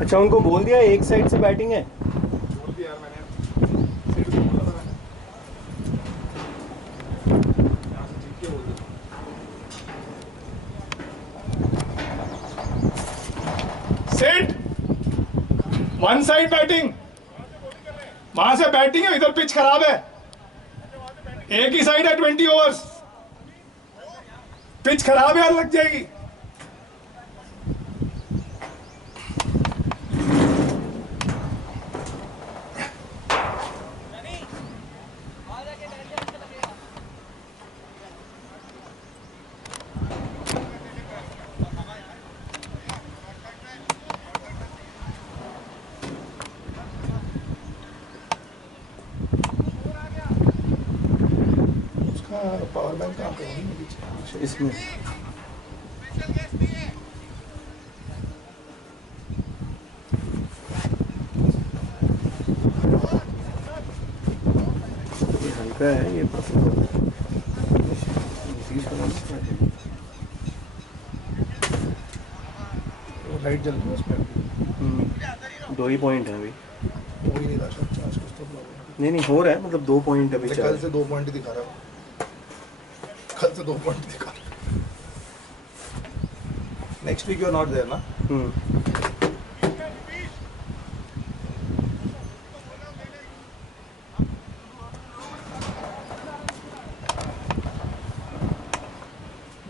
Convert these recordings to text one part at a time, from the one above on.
अच्छा उनको बोल दिया एक साइड से बैटिंग है। बोल दिया यार मैंने, सिर्फ तो बोला था मैंने, यहाँ से जीत के बोल दिया। सेट वन साइड बैटिंग, वहां से बैटिंग है, इधर पिच खराब है, एक ही साइड है 20 ओवर्स, पिच खराब है यार, लग जाएगी। पावर बैंक कहाँ पे है? पीछे इसमें ये हल्का है ये लाइट जल रही है उसमें, 2 ही पॉइंट है अभी। हो ही नहीं रहा शायद, चार्ज कुछ तो प्रॉब्लम है। नहीं नहीं हो रहा है, मतलब 2 पॉइंट अभी कल से 2 पॉइंट दिखा रहा है, कल से 2 पॉइंट दिखा रहा है। Next week you are not there ना?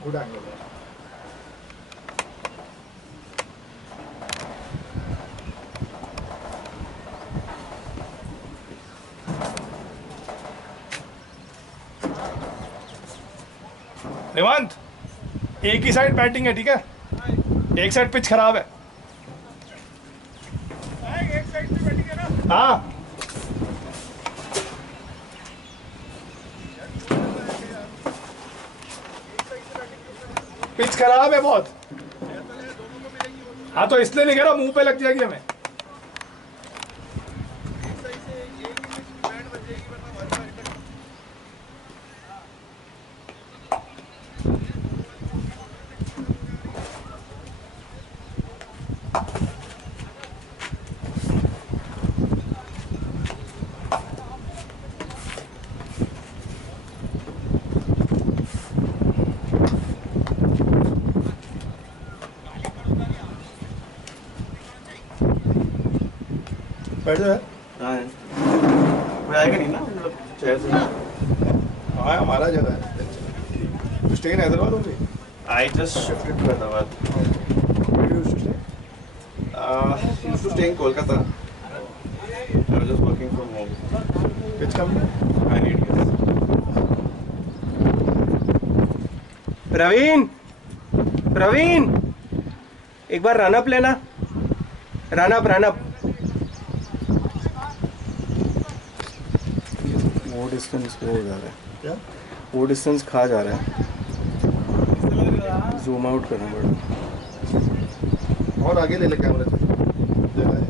गुड एंगल है। रेवंत, एक ही साइड बैटिंग है, ठीक है? एक साइड पिच खराब है। एक साइड से बैटिंग है ना? हाँ। पिच खराब है बहुत। हाँ तो इसलिए नहीं कह रहा, मुंह पे लग जाएगी हमें। बैठ जाओ यार। हाँ कोई आएगा नहीं ना, मतलब चेयर से। हाँ हमारा जगह है। You stay in Hyderabad only? I just shifted to Hyderabad. Where do you used to stay? Used to stay in Kolkata. I was just working from home. Which company? I need you. Praveen, Praveen, एक बार run up लेना, run up run up. वो distance वो हो जा रहा है, क्या? वो डिस्टेंस खा जा रहा है, जूम आउट करना पड़ेगा। और आगे ले ले कैमरे से, जगह है।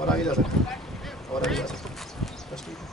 और आगे जा सकते हैं, और आगे जा सकते हैं। बस ठीक है।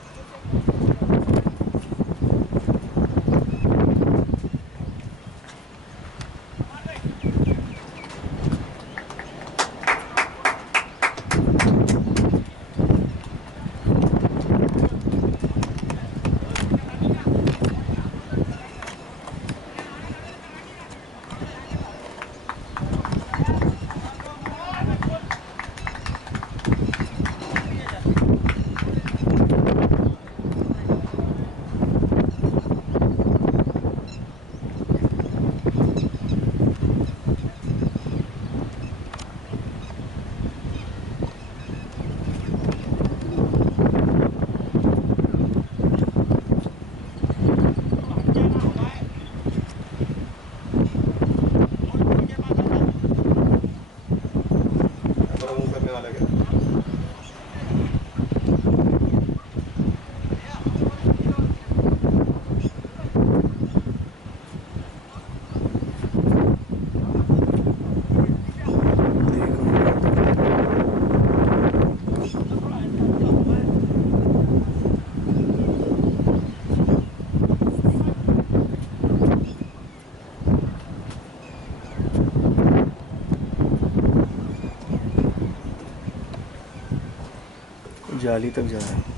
जाली तक जा रहा है।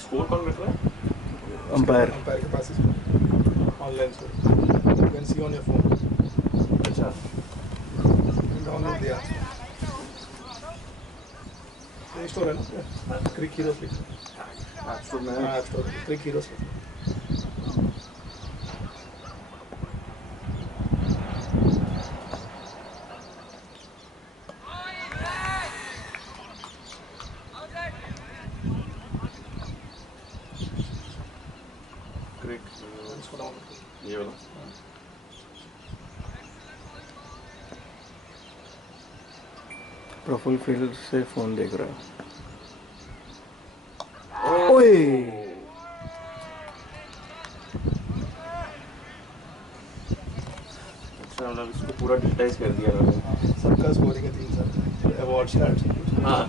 स्कोर कौन बैठ रहा है? अंपायर। अंपायर के पास ही online score you can see on your phone. अच्छा, डाउनलोड दिया प्ले स्टोर है ना, क्रिक हीरोज लिखा ऐप स्टोर में हाँ ऐप स्टोर क्रिक हीरोज। क्रिक ये वाला। प्रोफाइल फील्ड से फोन देख रहा है। ओए अच्छा, मतलब इसको पूरा डिजिटाइज कर दिया ना। सबका स्कोरिंग है 3 साल अवार्ड स्टार्ट। हाँ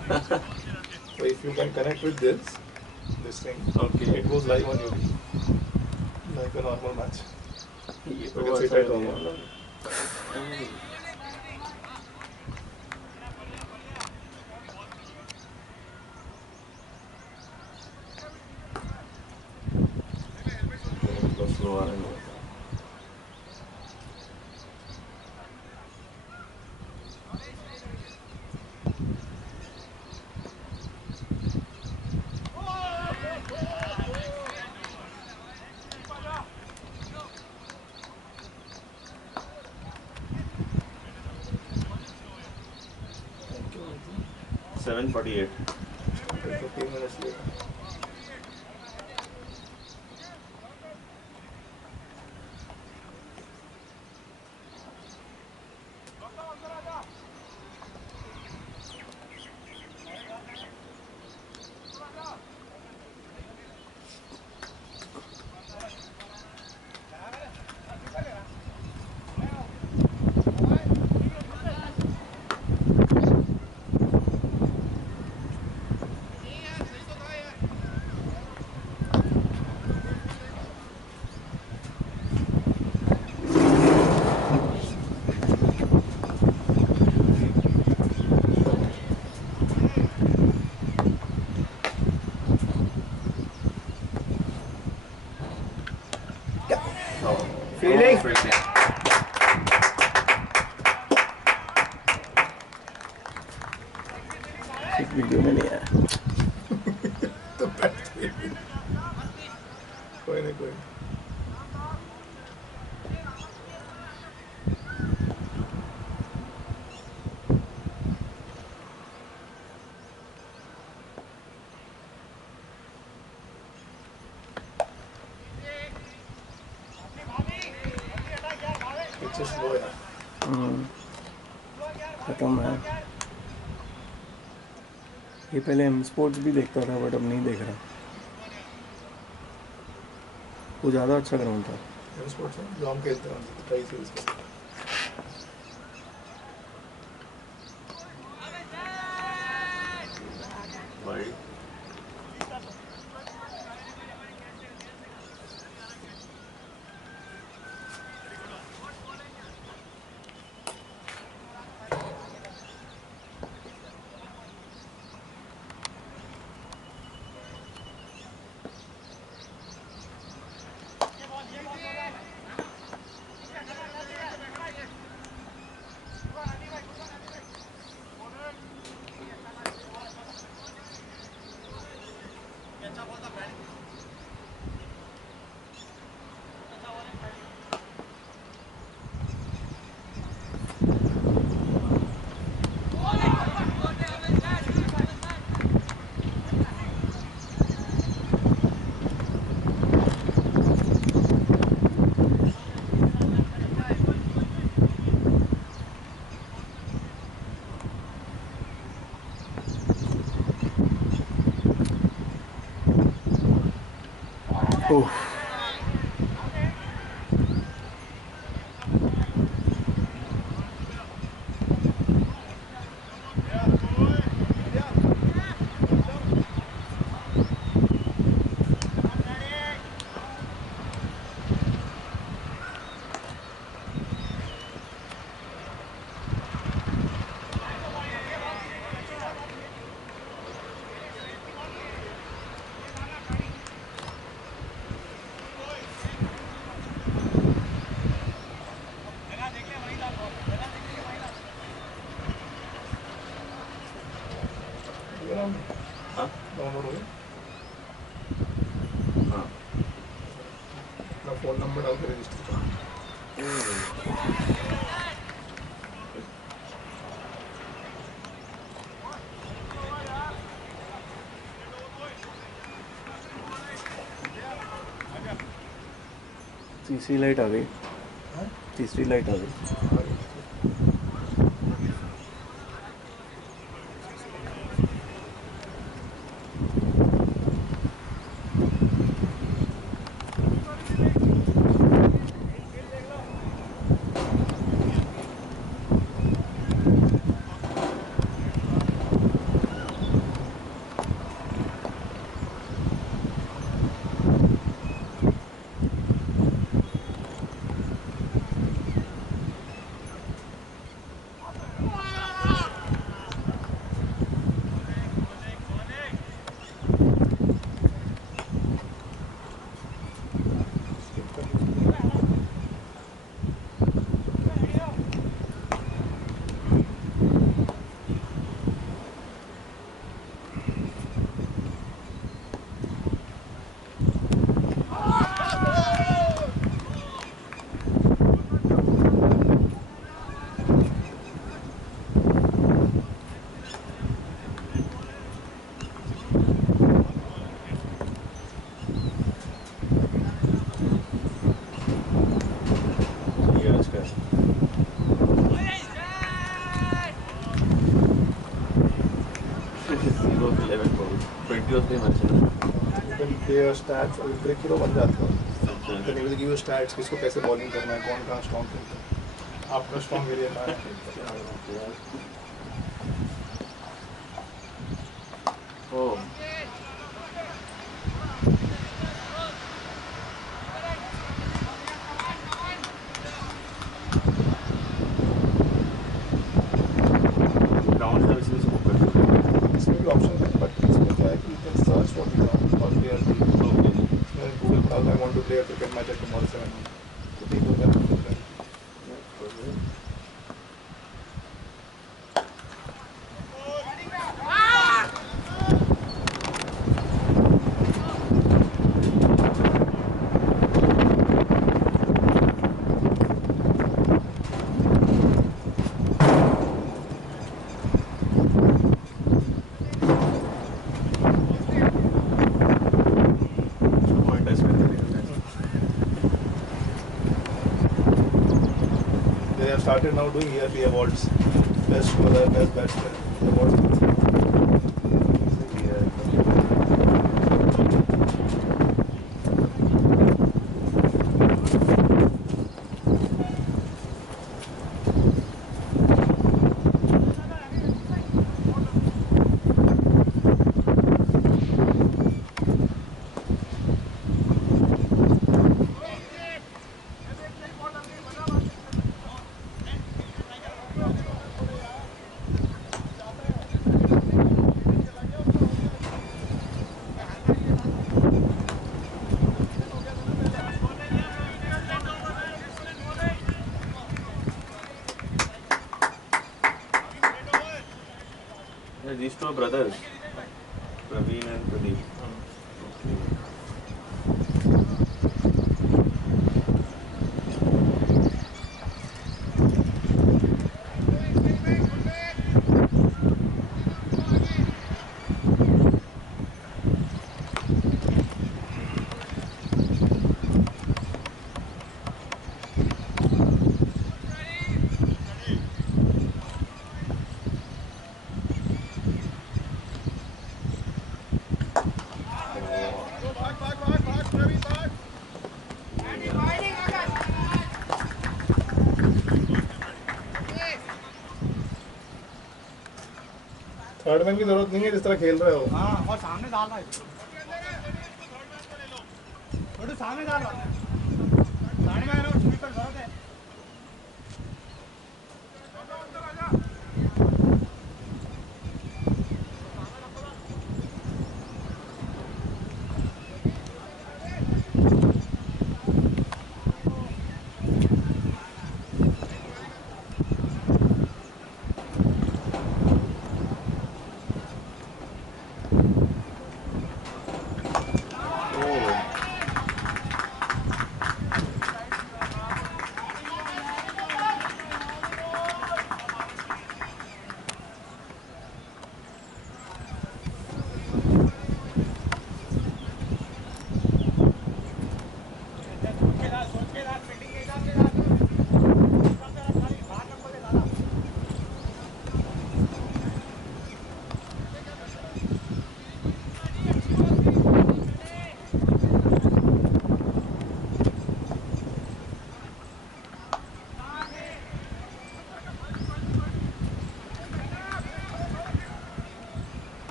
So if you can connect with this thing, Okay. it goes live on YouTube like a normal match. ये You तो can sit अच्छा at home. है। मतलब स्लो आ रहा है। 7:48. 15 minutes later. फीलिंग वीडियो में नहीं आया। तो बैठते ही। कोई नहीं कोई नहीं। It's just slow यार। खत्म है। ये पहले एम स्पोर्ट्स भी देखता था बट अब नहीं देख रहा। वो ज़्यादा अच्छा ग्राउंड था। एम स्पोर्ट्स है जो हम खेलते हैं ट्राई सीरीज में। भाई अपना फ़ोन नंबर डाल के रजिस्टर करो। तीसरी लाइट आ गई, तीसरी लाइट आ गई। ये आज का है। 0-11 balls, 20 was the match है। You can play your stats और ब्रेक हीरो बन जाता है। अच्छा। Then you will give you stats, किसको कैसे बॉलिंग करना है, कौन कहाँ स्ट्रॉन्ग खेलता है, आपका स्ट्रॉन्ग एरिया कहाँ है। ओह, ग्राउंड सर्विस से बुक कर सकते हैं। इसमें भी ऑप्शन है, बट इसमें क्या है कि you can search for the ground और player की ओके। इसमें गूगल पर I want to play a cricket match at tomorrow 7 तो ठीक हो जाता है। पॉइंट टेस्ट करके देखते हैं। They have started now doing yearly awards, best bowler, best batsman awards. Yeah, these two are brothers, Praveen and Pradeep. Third man की जरूरत नहीं है जिस तरह खेल रहे हो। हाँ और सामने डाल रहा है थोड़ी सामने डाल रहा है सामने में आना स्पीकर जरूरत है Oh,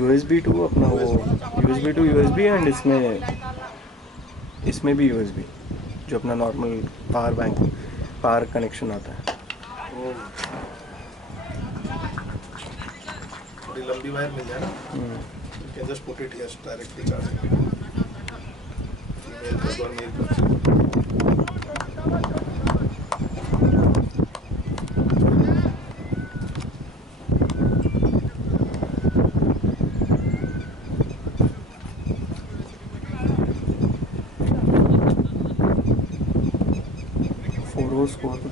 USB टू अपना वो USB टू USB एंड इसमें भी USB जो अपना नॉर्मल पावर कनेक्शन आता है। थोड़ी लंबी वायर मिल जाए ना, you can just put it here directly charging it. Female plug और male plug। 4 स्कोर तो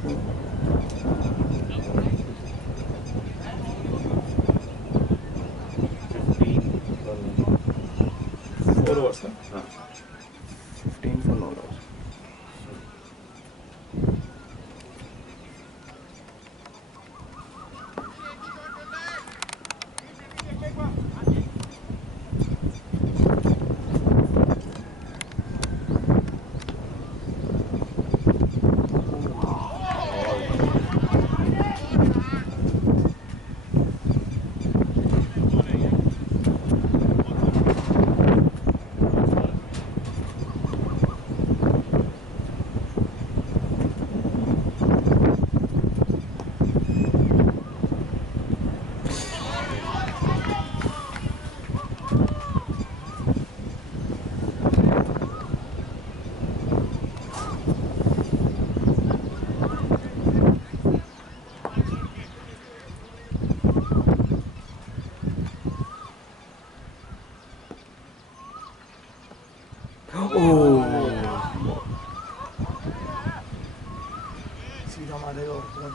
4 hours ना? 15 for no loss। सीधा मारेगा और पूरा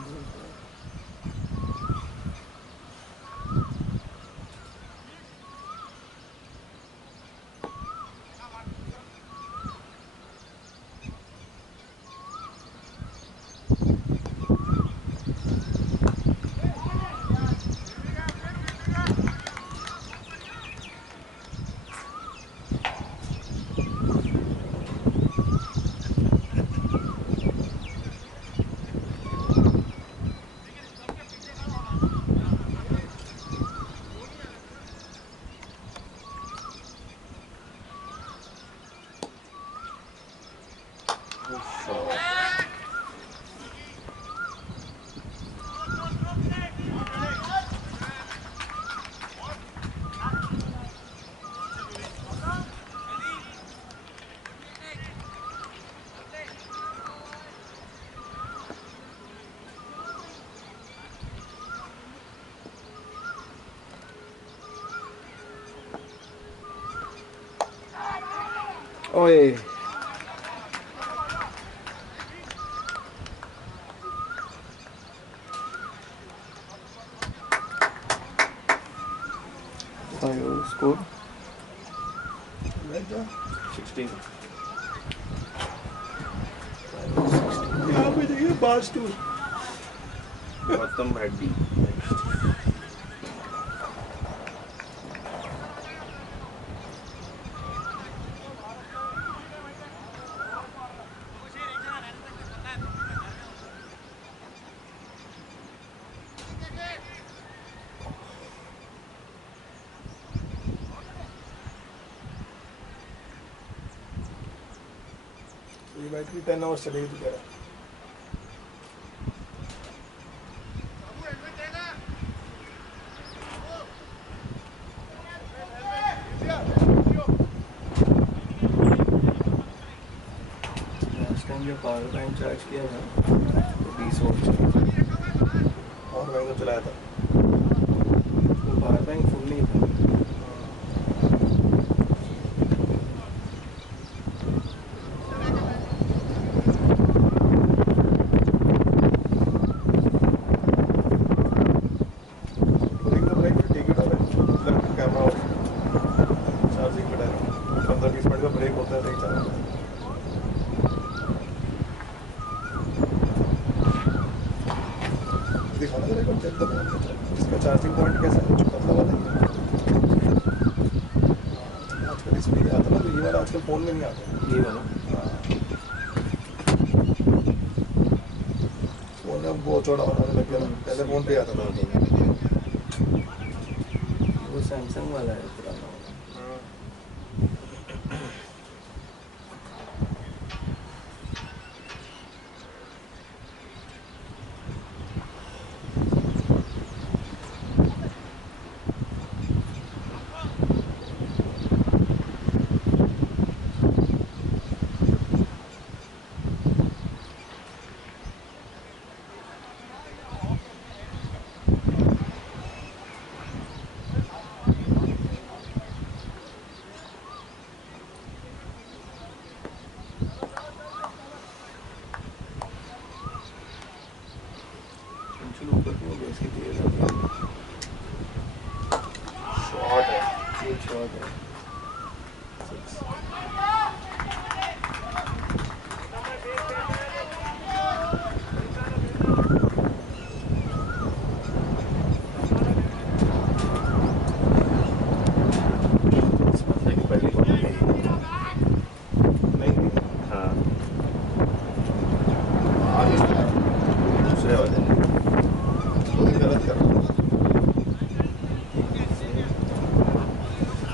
ओए स्कोर 16 यहाँ पे देखिए बाज टू गौतम रेड्डी ये बैटरी 10 आवर्स चलेगी तो कह रहा है। लास्ट टाइम जब पावर बैंक चार्ज किया था तो 20 वोल्ट चला। और मैं तो चलाया था। वो पावर बैंक फुल नहीं था। ब्रेक तो break take it off camera off charging पे डायरेक्ट 15-20 मिनट का ब्रेक होता है नहीं चलता। दिखाना मेरे को चेक करना इसका चार्जिंग पॉइंट कैसा है कुछ पता वाला नहीं है। आजकल इसमें ही आता ना तो ये वाला आजकल फ़ोन में नहीं आता। ये वाला फ़ोन में बहुत चौड़ा बनाने लग गया ना पहले फ़ोन पे आता था। वो सैमसंग वाला है पुराना वाला। चलो ऊपर क्यों गया इसकी तेज आ गई। शॉर्ट है ये शॉट है। पहली बॉल नहीं हाँ आगे दूसरे वाले ने वो भी गलत कर रहा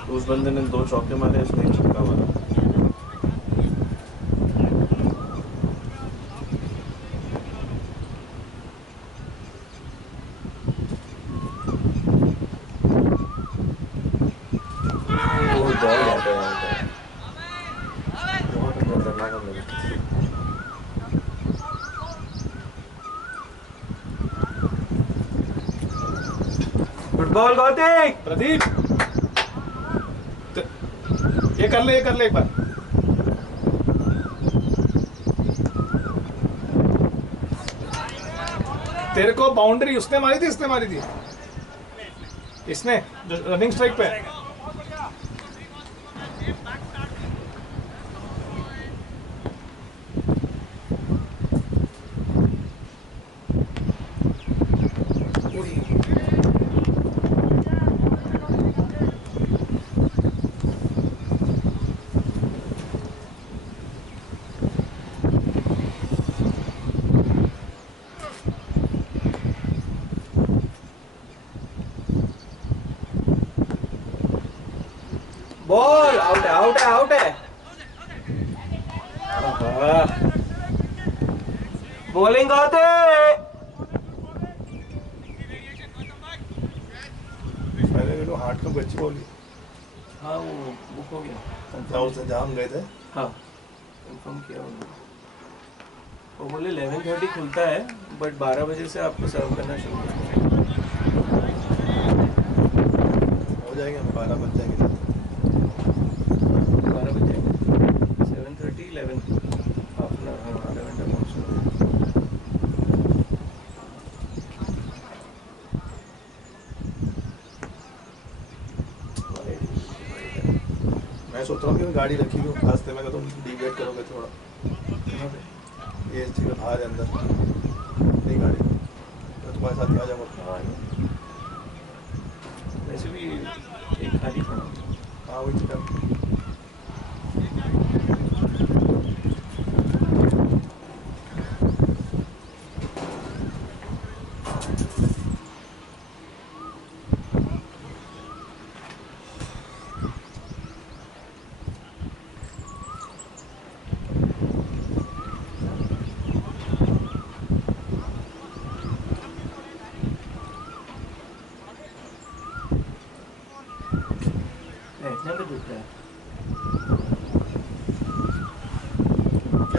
तो उस बंदे ने 2 चौके मारे इसने एक छक्का मारा। वो दौड़ जाता है वहाँ पे। बहुत खतरनाक है मेरे। फुटबॉल गौतिक प्रदीप ये कर ले एक बार। तेरे को बाउंड्री उसने मारी थी इसने मारी थी इसने रनिंग स्ट्राइक पे। बॉल आउट है आउट है आउट है। बॉलिंग गौतिक। मैंने तो हार्ट का बच्ची बोली हाँ वो बुक हो गया। क्या उससे जाम गए थे। हाँ कंफर्म किया उन्होंने। वो बोले 11:30 खुलता है बट 12 बजे से आपको सर्व करना शुरू करना हो जाएंगे 12 बज जाएंगे। 12 बजे 7:30 11 हाफ एन आवर हाँ आधा घंटा पहुँचना। मैं सोच रहा हूँ कि मैं गाड़ी रखी हूँ रास्ते में, तुम डिबेट करोगे थोड़ा ये चीज़ बाहर है अंदर नहीं गाड़ी मैं तुम्हारे साथ ही आ जाऊँगा। वैसे भी एक खाली खड़ा हूँ। हाँ वही चीज़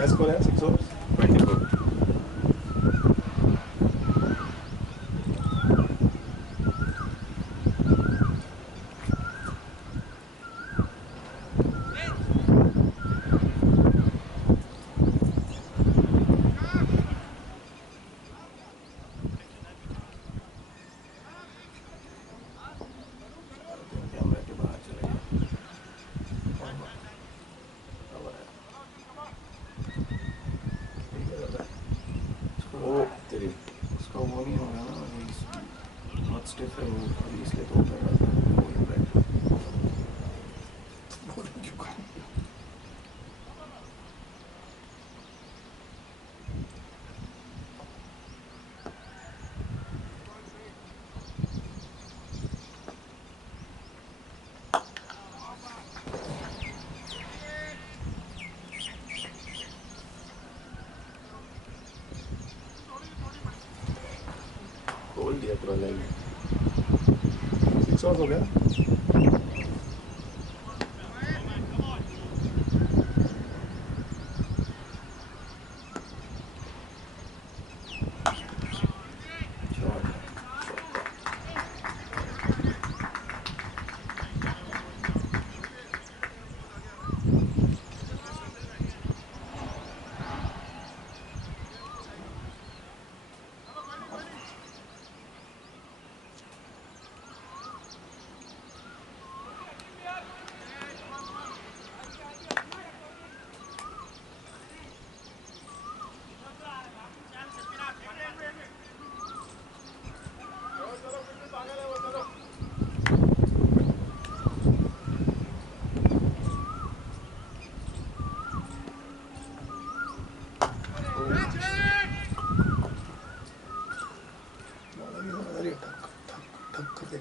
क्या स्कोर है 6 overs? 24. कैमरा के बाहर चले गए। Oh, तेरी. उसका वो नहीं होगा ना, बहुत स्टिफ है वो, अभी इसलिए तो कर रहा था bowling practice। खोल दिया पूरा लाइन. 6 overs हो गया.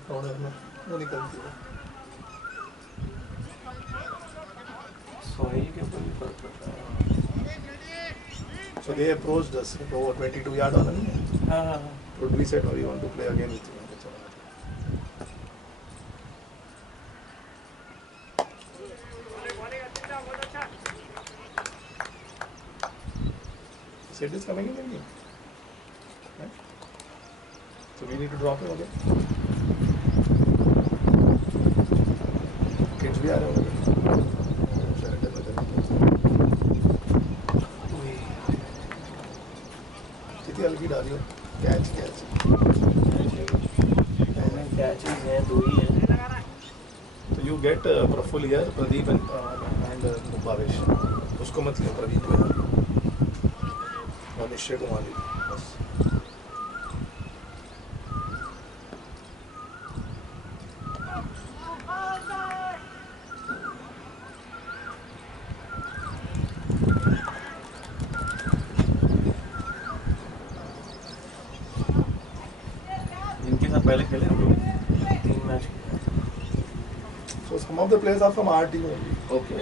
कॉर्नर में वो निकलती है. सॉइल के ऊपर भी फर्क पड़ता है। So they approached us over 22 yard वाला नहीं है. हाँ हाँ हाँ, Would we said, "Oh, we want to play again with you." Sid is coming in the game. Right? So we need to drop him again. Kids भी आ रहे होंगे. कितनी हल्की डाली हो. कैच कैचेस हैं 2 ही हैं। तो you get Praful here, Pradeep and Bhavesh. उसको मत लियो, प्रदीप को यार. और निश्चय को मान लीजिए बस. इनके साथ पहले खेले हम लोग. 3 match. So some of the players are from our team only. Okay.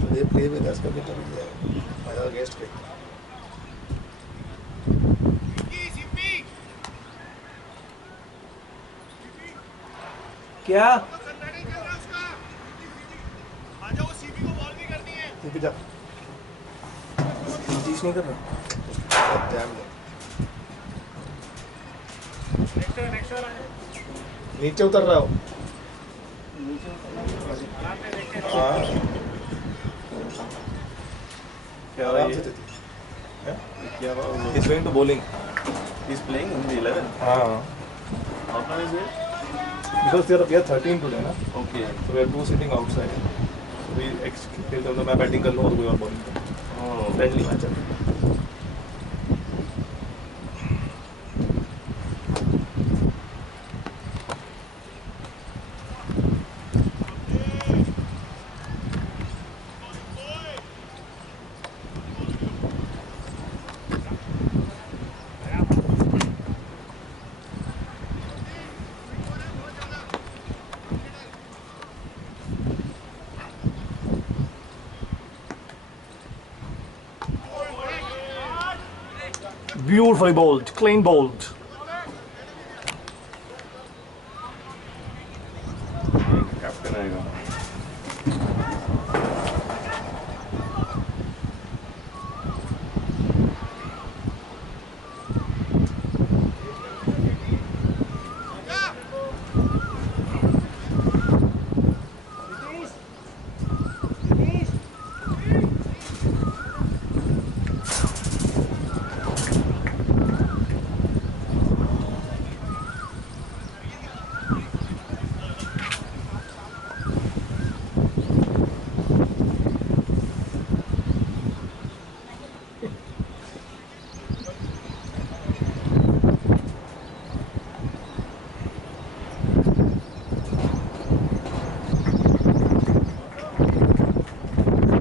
So they play with us कभी कभी है. हमारा गेस्ट के. क्या ठीक है जा. चीज नहीं कर रहा। Damn it. नीचे उतर रहा हो. हाँ. क्या हुआ आराम ये? से देती. क्या हुआ? He's going to bowling. He's playing in the 11. हाँ. How come is it? Because we are 13 today ना. Okay. So we are 2 sitting outside. So we खेलते हैं तो मैं बैटिंग कर लूँ और कोई और बॉलिंग कर. Oh. फ्रेंडली मैच है. Beautifully bowled, clean bowled. Captain आएगा.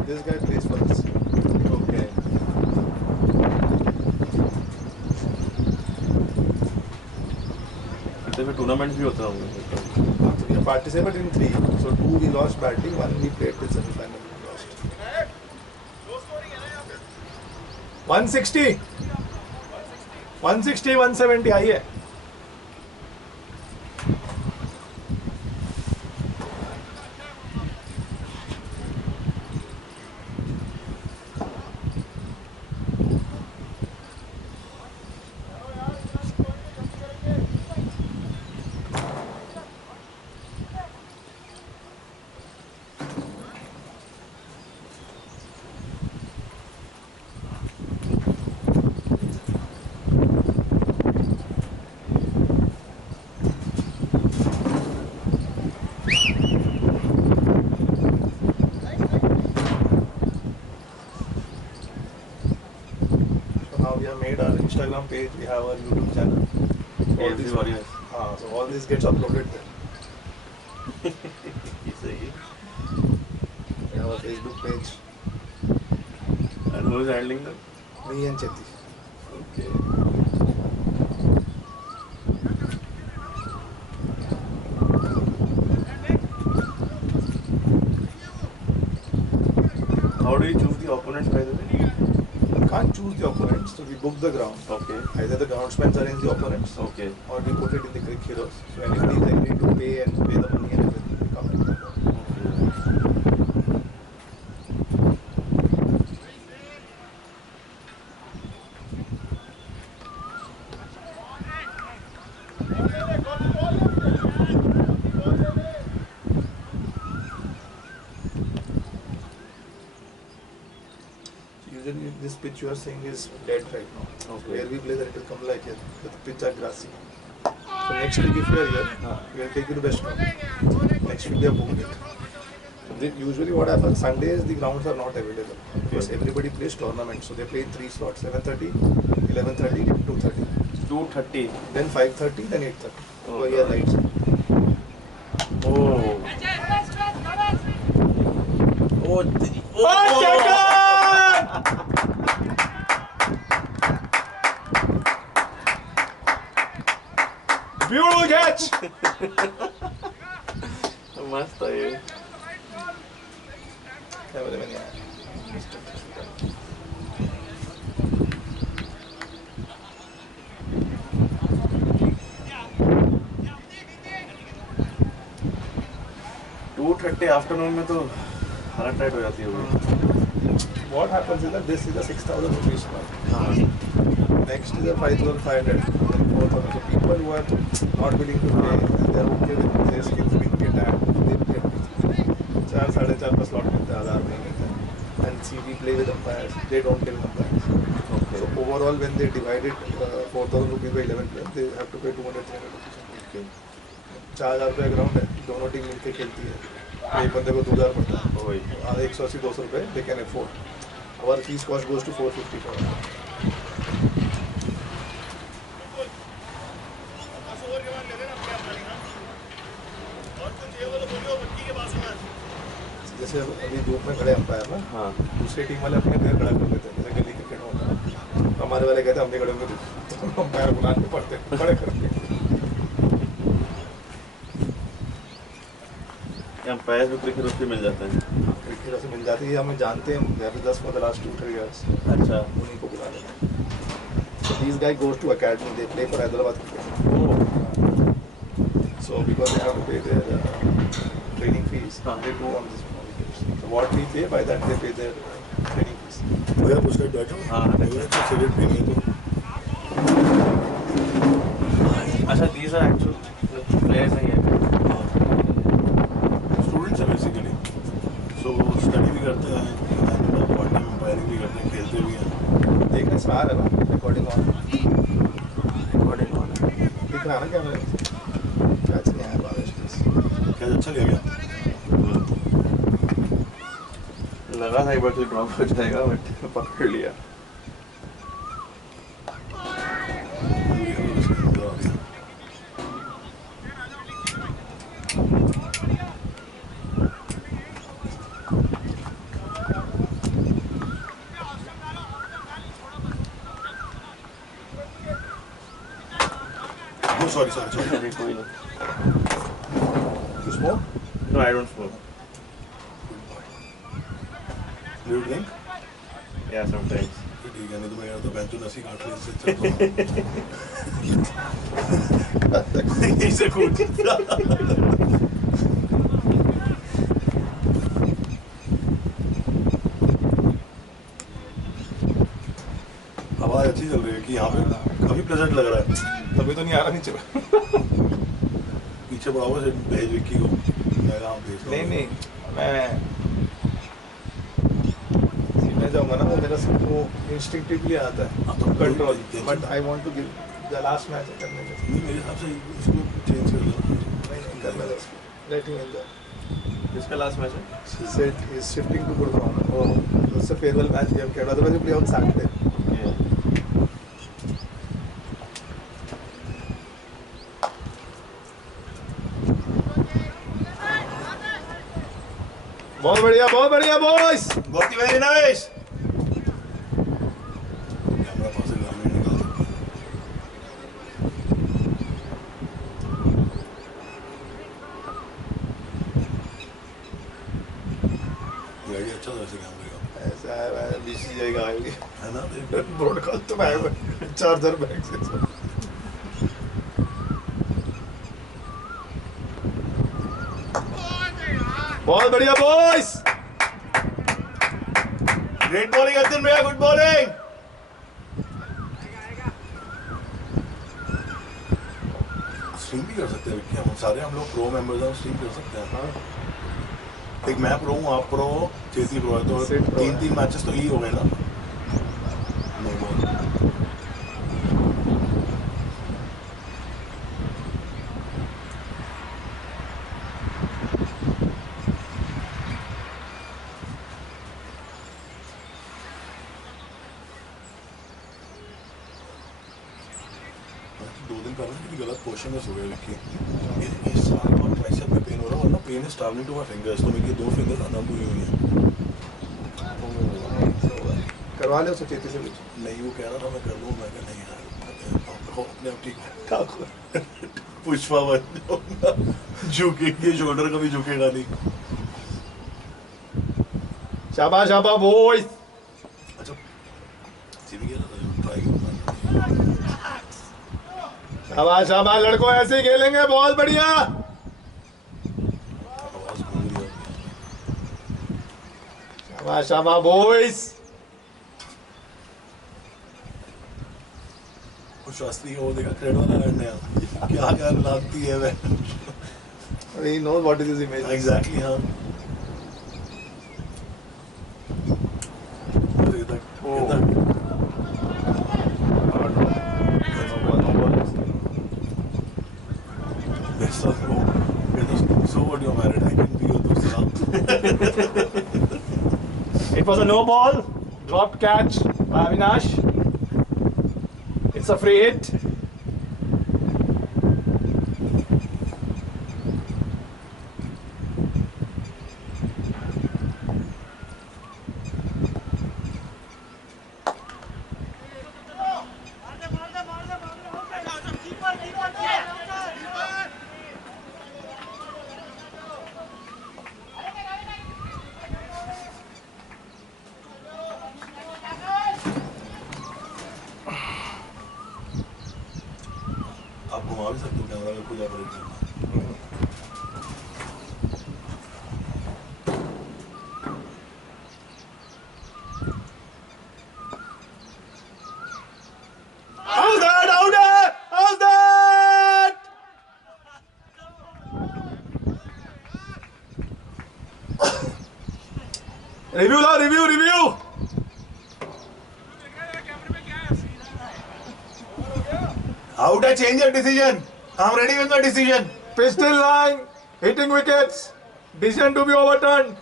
This guy plays for us. Okay. इधर पे टूर्नामेंट भी होता होगा. So we have participated in 3. So 2 we lost badly, 1 we played till semi-final. We lost. 160. 160, 170 आइए. Now we have made our Instagram page, we have our YouTube channel. All AFC these, Warriors. so all this gets uploaded there. ये सही है. We have our Facebook page, And who is handling them? me and Cheti. Okay. How do you choose the opponents, by the way? We can't choose the opponents, so we book the ground. Okay. Either the groundsmen arrange the opponents, Okay. or we put it in the Crick Heroes. So anybody is agreed to pay and pay the money and everything, they come and play. Usually this pitch you are seeing is dead right now. Okay. Where we play that it will come like here. The pitch are grassy. So next week if you are here, we will take you to West Ground. Next week we are booked it. Usually what happens, Sundays the grounds are not available. Because everybody plays tournament. So they play in 3 slots, 7:30, 11:30, 2:30. 230. Then 5:30, then 8:30. Oh, So here lights. Oh. Oh. Beautiful catch. मस्त है ये. Available नहीं आया. Afternoon में तो हालत tight हो जाती होगी. What happens is that this is a 6,000 rupees slot. हाँ. Next is a 5,500. Then 4,000. So people who are not willing to pay, and they are okay with their skills being get at, they get 4 4.5 per slot मिलता है, 1,000 नहीं मिलता है. And see, we play with umpires. They don't play with umpires. Okay. So overall, when they divide it 4,000 rupees by 11 players, they have to pay 200-300 rupees. Okay. 4,000 रुपये ground है, दोनों team मिलकर खेलती है. एक बंदे को 2,000 पड़ता है. वही. 180-200 रुपये they can afford. Our fees cost goes to 450 for us. जैसे अभी धूप में खड़े अंपायर ना, हाँ. दूसरी टीम वाले अपने प्लेयर खड़ा कर लेते हैं, जैसे गली क्रिकेट होता है. तो हमारे वाले कहते हैं हम नहीं खड़े होंगे, तो अंपायर बुलाने पड़ते हैं, खड़े करके. एम्पायर भी क्रिकेट उससे मिल जाता है. क्रिकेट से मिल जाती है, हमें जानते हैं, जबरदस्त फॉर द लास्ट 2-3 years. अच्छा. उन्हीं को बुला लेते हैं. So these guys goes to academy, they play for Hyderabad cricket. So because they have to pay their training fees, they do on this wickets. So what we pay, by that they pay their training fees. भैया उसका बैठो हाँ. भैया तो cigarette पीनी तो अच्छा, these are actual players नहीं है. स्टूडेंट्स है बेसिकली. सो स्टडी भी करते हैं, पार्टी में फायरिंग भी करते हैं, खेलते भी हैं. देखना स्टार है ना, रिकॉर्डिंग ऑन दिख रहा है ना कैमरे में. कैच नहीं आया बारिश प्लीज. क्या अच्छा गया क्या? लगा था एक बार ड्रॉप हो जाएगा, बट पकड़ लिया. sorry. अरे कोई नहीं. You smoke? No, I don't smoke. Do you drink? Yeah, sometimes. ठीक है, नहीं तो मैं कहता बेंचो नसी काट ले इससे अच्छा इसे कूट. आवाज अच्छी चल रही है कि यहाँ पे काफी प्लेजेंट लग रहा है. तभी तो नहीं आ रहा नीचे पे. पीछे पड़ा हुआ है, भेज विक्की को. मैं कहा भेज. नहीं मैं सीधे जाऊंगा ना, वो मेरा वो इंस्टिंक्टिवली आता है control. But I want to give the last match करने के. मेरे हिसाब से इसको चेंज कर दो. नहीं करना है. Let him enjoy. किसका लास्ट मैच है? Said he is shifting to Gurgaon. Oh, it's a farewell match we have played. Otherwise, we play on Saturday. Yeah. बहुत बढ़िया boys. बहुत ही वेरी नाइस. कैमरा पास से गाड़ी निकाल सकते हैं. ये आइडिया अच्छा था वैसे कैमरे का. ऐसा है मैं BCCI का आएगी. है ना. ब्रॉडकास्ट तो मैं चार्जर बैग से. बहुत बढ़िया boys. ग्रेट बॉलिंग अर्जुन भैया. Good bowling. स्ट्रीम भी कर सकते हैं विक्की. हम सारे हम लोग प्रो मेंबर्स हैं. स्ट्रीम कर सकते हैं. एक मैं प्रो हूँ, आप प्रो हो, चेती प्रो है. तो Sid pro है. तीन मैचेस तो ही हो गए ना. No more. दो दिन पहले किसी गलत पोजीशन में सो गया विक्की. इस साल बहुत ट्राइसेप में पेन हो रहा है. वरना pain is travelling to my fingers. तो मेरी 2 फिंगर्स नम हुई हुई हैं. करवा ले उसे चेती से कुछ. नहीं, वो कह रहा था मैं कर लूँ. मैं कहा नहीं यार, अपने आप ठीक है. पुष्पा बन जाऊंगा. झुकेंगे शोल्डर, कभी झुकेगा नहीं. शाबाश boys. अच्छा सीधी खेला था. ट्राई करूँगा. शाबाश लड़कों, ऐसे ही खेलेंगे. बहुत बढ़िया. आवाज घूम रही है. शाबाश boys. शास्त्री को वो देखा क्रेड वाला लड़ने क्या लगती है वह. He knows what is his image. Exactly. हाँ. So what you're married, I can be your dusra. It was a no ball. Dropped catch by Avinash. It's a free hit. आप घुमा भी सकते हो कैमरा में खुद ऑपरेट करना. How's that? Review. How to change your decision? I'm ready with my decision. Pistol line, hitting wickets, decision to be overturned.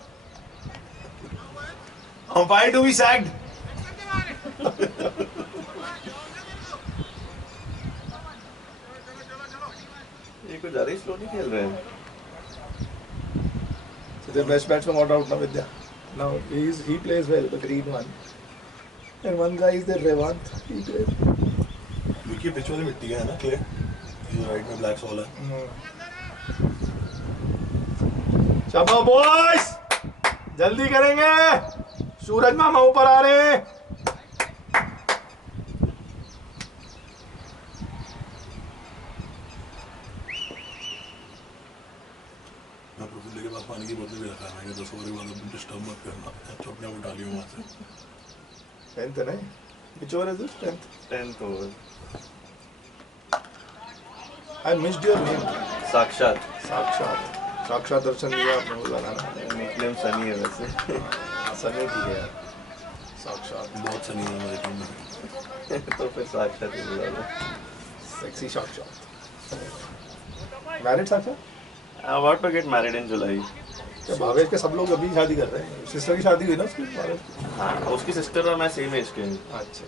Umpire to be sacked. ये कुछ ज़्यादा ही स्लो नहीं खेल रहे हैं. So the best batsman got out now, Vidya. Now he plays well, the green one. And one guy is there, Revant. He plays. Vicky pitch वाली मिट्टी है ना क्ले. राइट में ब्लैक सॉल है. चलो बॉयज, जल्दी करेंगे. सूरज मामा ऊपर आ रहे हैं. मैं प्रफुल्ल के पास पानी की बोतल भी रखा है. मैं 10 ओवर के बाद अब डिस्टर्ब मत करना. अच्छा अपने आप उठा लियो वहाँ से. 10th नहीं, which over is this? 10th. 10th over. I missed your name. साक्षात. साक्षात दर्शन दिया आपने बोला ना. निकनेम सनी है वैसे. सनी जी है यार. साक्षात. बहुत सनी है हमारी टीम में. तो फिर साक्षात ही बोला था. Sexy साक्षात. Married साक्षात? About to get married in July. क्या भावेश के सब लोग अभी शादी कर रहे हैं. सिस्टर की शादी हुई ना उसकी. हाँ, उसकी सिस्टर और मैं सेम एज के हैं. अच्छा.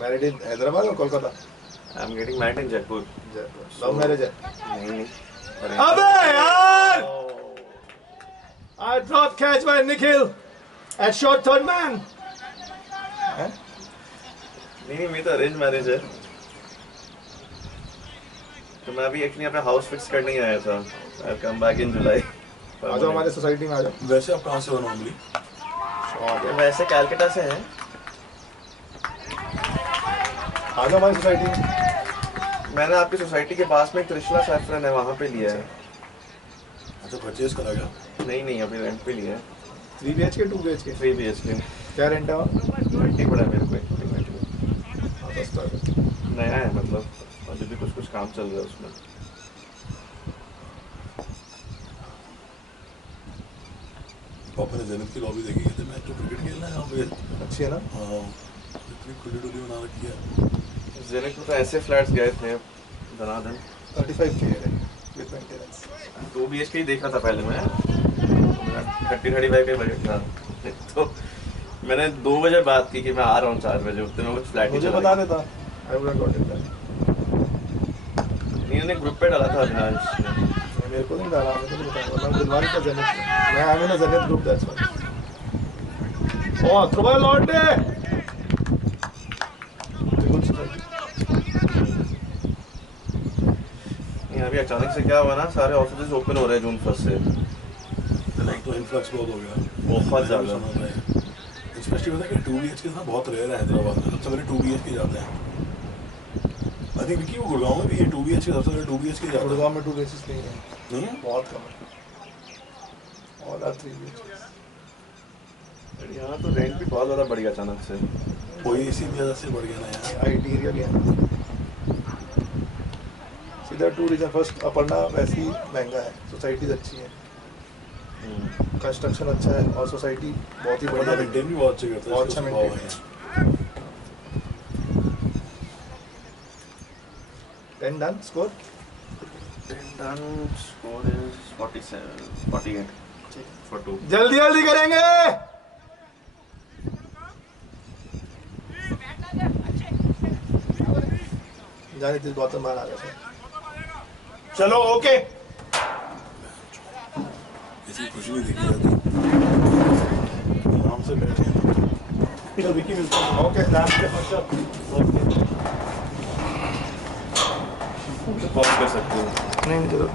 मैरिड इन हैदराबाद और Kolkata? I am getting married in Jaipur. Love marriage है? नहीं. अबे यार! I drop catch by Nikhil at short third man. नहीं, मेरी तो अरेंज मैरिज है. तो मैं अभी एक्चुअली यहाँ पे हाउस फिक्स करने ही आया था. आई कम बैक इन जुलाई. आ जाओ हमारे सोसाइटी में आ जाओ. वैसे आप कहाँ से हो नॉर्मली? वैसे कैलकाटा से है. आ जाओ हमारी सोसाइटी में. मैंने आपकी सोसाइटी के पास में एक त्रिशला सैफरन है, वहाँ पे लिया है. अच्छा परचेज करा क्या? नहीं, अभी रेंट पे लिया है. 3 BHK 2 BHK? 3 BHK. क्या रेंट है वहाँ? 20 पड़ा है मेरे को. सस्ता है. नया है मतलब. अभी भी कुछ काम चल रहा है उसमें. पापा ने जेनिथ की लॉबी देखी है. तो मैच तो क्रिकेट खेलना है यहाँ पे. अच्छी है ना? हाँ इतनी खुली डुली बना रखी है. जेनिथ में तो ऐसे फ्लैट्स गए थे धनाधन. 35K है विद मेंटेनेंस. 2 BHK ही देखा था पहले मैं. 30-35 का बजट था. तो मैंने 2 बजे बात की कि मैं आ रहा हूँ 4 बजे. उतने में कुछ फ्लैट ही मुझे चला बता गया. देता. I would have got it. इन्होंने ग्रुप पे डाला था अविनाश ने. मेरे को नहीं डाला. मुझे नहीं बताया. मैं दिलवारी का जेनिथ. मैं I mean a Zenith group that's why. Oh throw lot day. अभी अचानक से क्या हुआ ना, सारे ऑफिसेज ओपन हो रहे हैं जून 1 से. लाइक तो इन्फ्लक्स बहुत हो गया. बहुत ज़्यादा. स्पेशली पता है कि 2 BHK ना बहुत रेयर है हैदराबाद में. सबसे पहले 2 BHK जाते हैं. आई थिंक विकी वो गुड़गांव में भी ये 2 BHK सबसे पहले 2 BHK जाते हैं. गुड़गांव में 2 BHK नहीं है. नहीं है? बहुत कम है. और 3 BHK. यहाँ तो रेंट भी बहुत ज़्यादा बढ़ गया अचानक से. कोई इसी वजह से बढ़ गया ना यार. IT एरिया गया. सीधा 2 रीजन. फर्स्ट अपर्णा वैसे ही महंगा है. सोसाइटीज अच्छी हैं. कंस्ट्रक्शन अच्छा है और सोसाइटी बहुत ही बढ़िया है. मेंटेन भी बहुत अच्छे करते हैं. बहुत अच्छा maintain. 10 done. Score 10 done. Score is 48 for 2. जल्दी जल्दी करेंगे. जाने तीस गौतम मान आ गए. चलो ओके. ऐसी खुशी नहीं देखी जाती. आराम से बैठे हैं. चल विकी मिलता है. ओके लास्ट पे फंक्शन. पॉज कर सकते हो. नहीं चलो.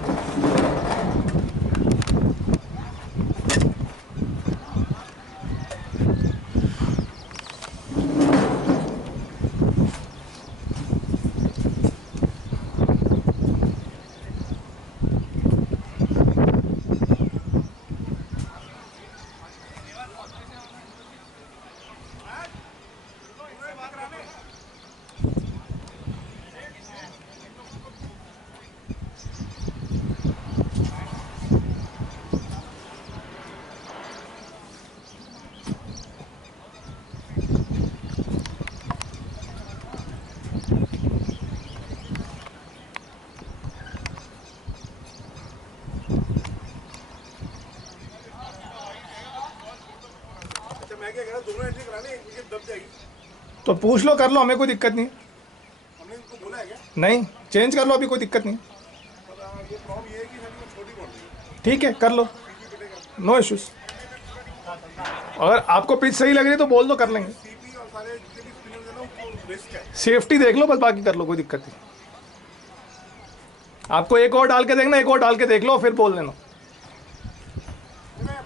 तो पूछ लो, कर लो, हमें कोई दिक्कत नहीं. हमने इनको बोला है क्या? नहीं चेंज कर लो, अभी कोई दिक्कत नहीं. ये प्रॉब्लम ये है कि सर वो छोटी पड़ रही है. ठीक है कर लो. No issues. अगर आपको पिच सही लग रही है तो बोल दो, कर लेंगे. सीपी और सारे जितने भी स्पिनर्स हैं ना उनको सेफ्टी देख लो, बस बाकी कर लो, कोई दिक्कत नहीं। आपको एक और डाल के देखना, एक और डाल के देख लो, फिर बोल देना।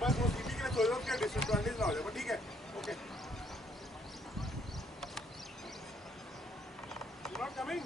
बस वो सीपी के लिए सोच रहा हूँ कि डिसएडवांटेज ना हो जाए, पर ठीक है, okay. Not coming.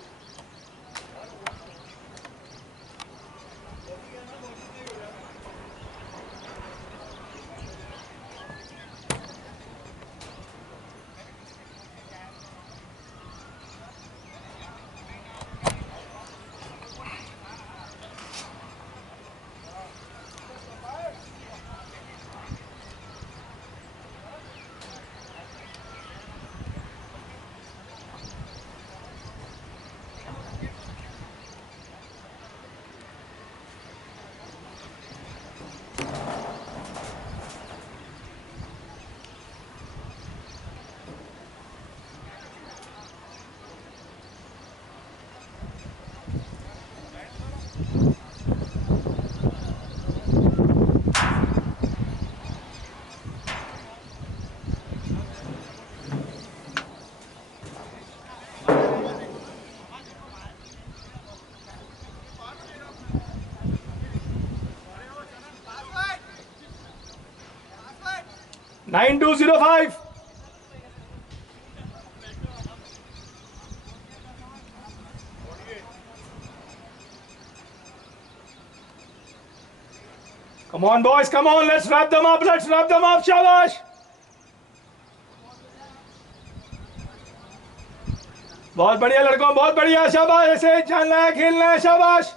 Nine 205। Come on, boys, come on, let's wrap them up, let's wrap them up, शाबाश। बहुत बढ़िया लड़कों, बहुत बढ़िया, शाबाश, ऐसे चलना है, खेलना है, शाबाश।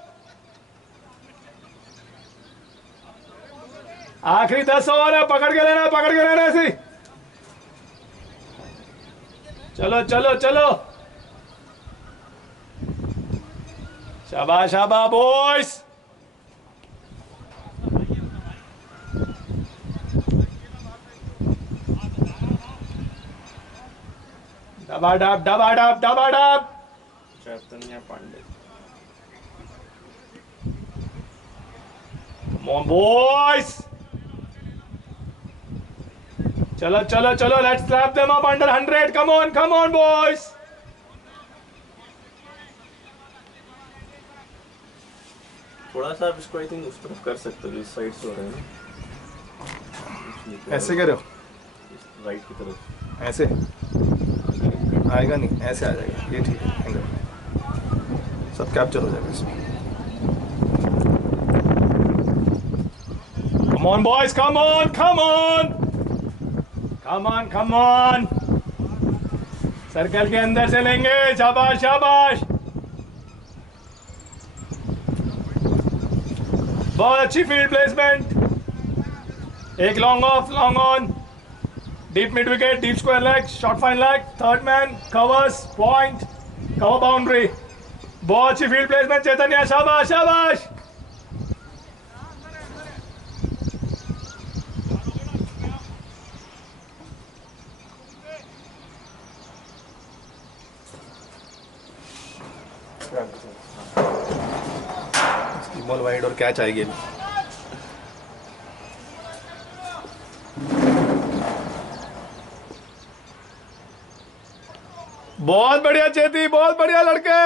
आखिरी 10 ओवर है, पकड़ के लेना, पकड़ के लेना ऐसे। चलो चलो चलो, शाबाश शाबाश बॉयज। डबाडब डबाडब डबाडब। Chaitanya Pandey. Come on, boys. चलो चलो चलो, let's slap them up under 100. Come on, boys. थोड़ा सा आप इसको आई थिंक उस तरफ कर सकते हो, इस साइड से हो रहे हैं ना। ऐसे करो, राइट की तरफ ऐसे आएगा नहीं, ऐसे आ जाएगा, ये ठीक है, एंगल सब कैप्चर हो जाएगा इसमें। Come on, boys, come on, come on. Come on, come on. Circle के अंदर से लेंगे, शाबाश शाबाश। बहुत अच्छी फील्ड प्लेसमेंट। एक long off, long on, deep mid wicket, deep square leg, short fine leg, third man, covers, point, cover boundary. बहुत अच्छी फील्ड प्लेसमेंट चैतन्य, शाबाश शाबाश। बॉल वाइड और कैच आएगी। बहुत बढ़िया चेती, बहुत बढ़िया लड़के।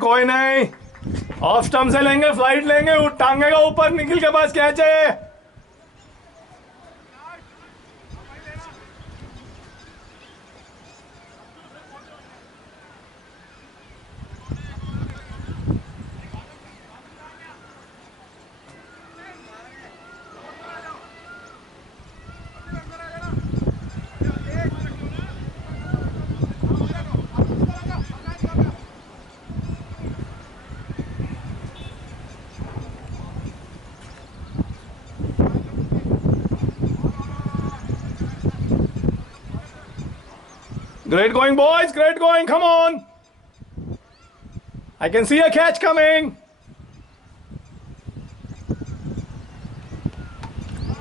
कोई नहीं, ऑफ स्टंप से लेंगे, फ्लाइट लेंगे, टांगे का ऊपर, निखिल के पास कैच है। Great going, boys. Great going. Come on. I can see a catch coming.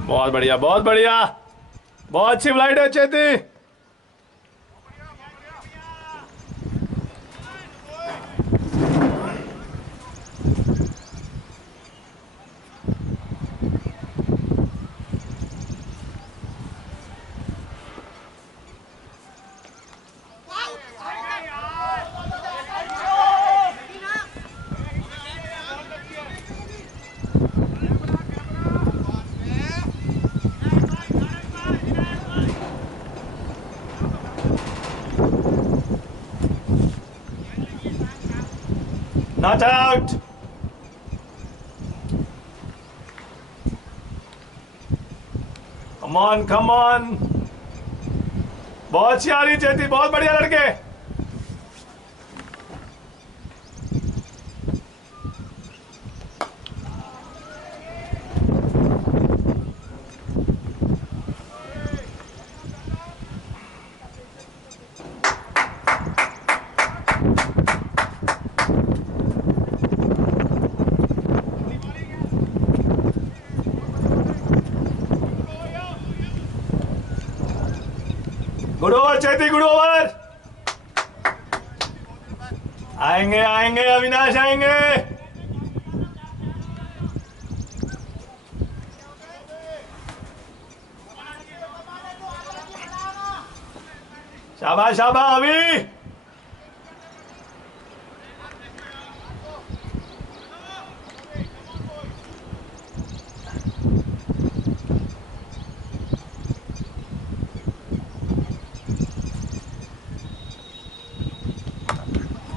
बहुत बढ़िया, बहुत बढ़िया. बहुत अच्छी फ्लाइट है चेती. Not out. Come on, come on. बहुत अच्छी आ रही चेती, बहुत बढ़िया लड़के. Good over Cheti, good over. आएंगे आएंगे अविनाश आएंगे. शाबाश शाबाश अभी.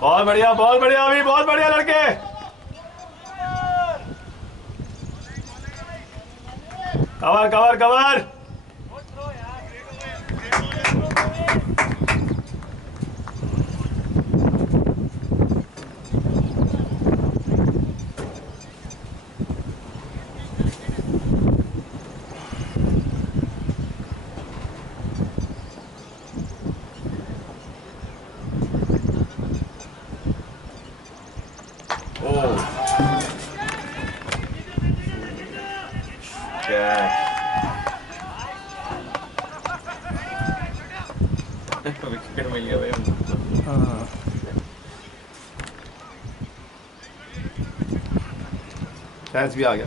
बहुत बढ़िया अभी, बहुत बढ़िया लड़के. Cover cover cover. विकेट मिल गया भाई. कैच भी आ गया.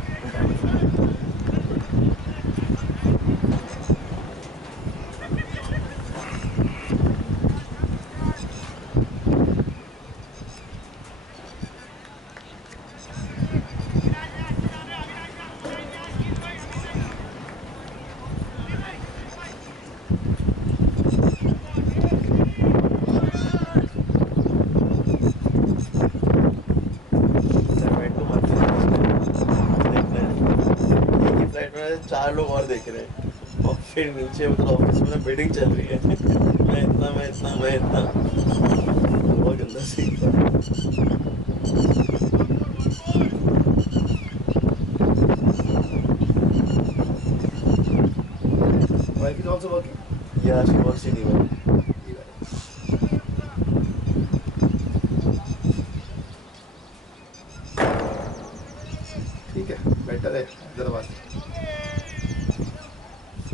चार लोग और देख रहे हैं और फिर नीचे मतलब ऑफिस में मीटिंग चल रही है. मैं इतना बहुत गंदा सीन था. Wife is also working. Yeah, she works in Iran. ठीक है, बेटर है हैदराबाद.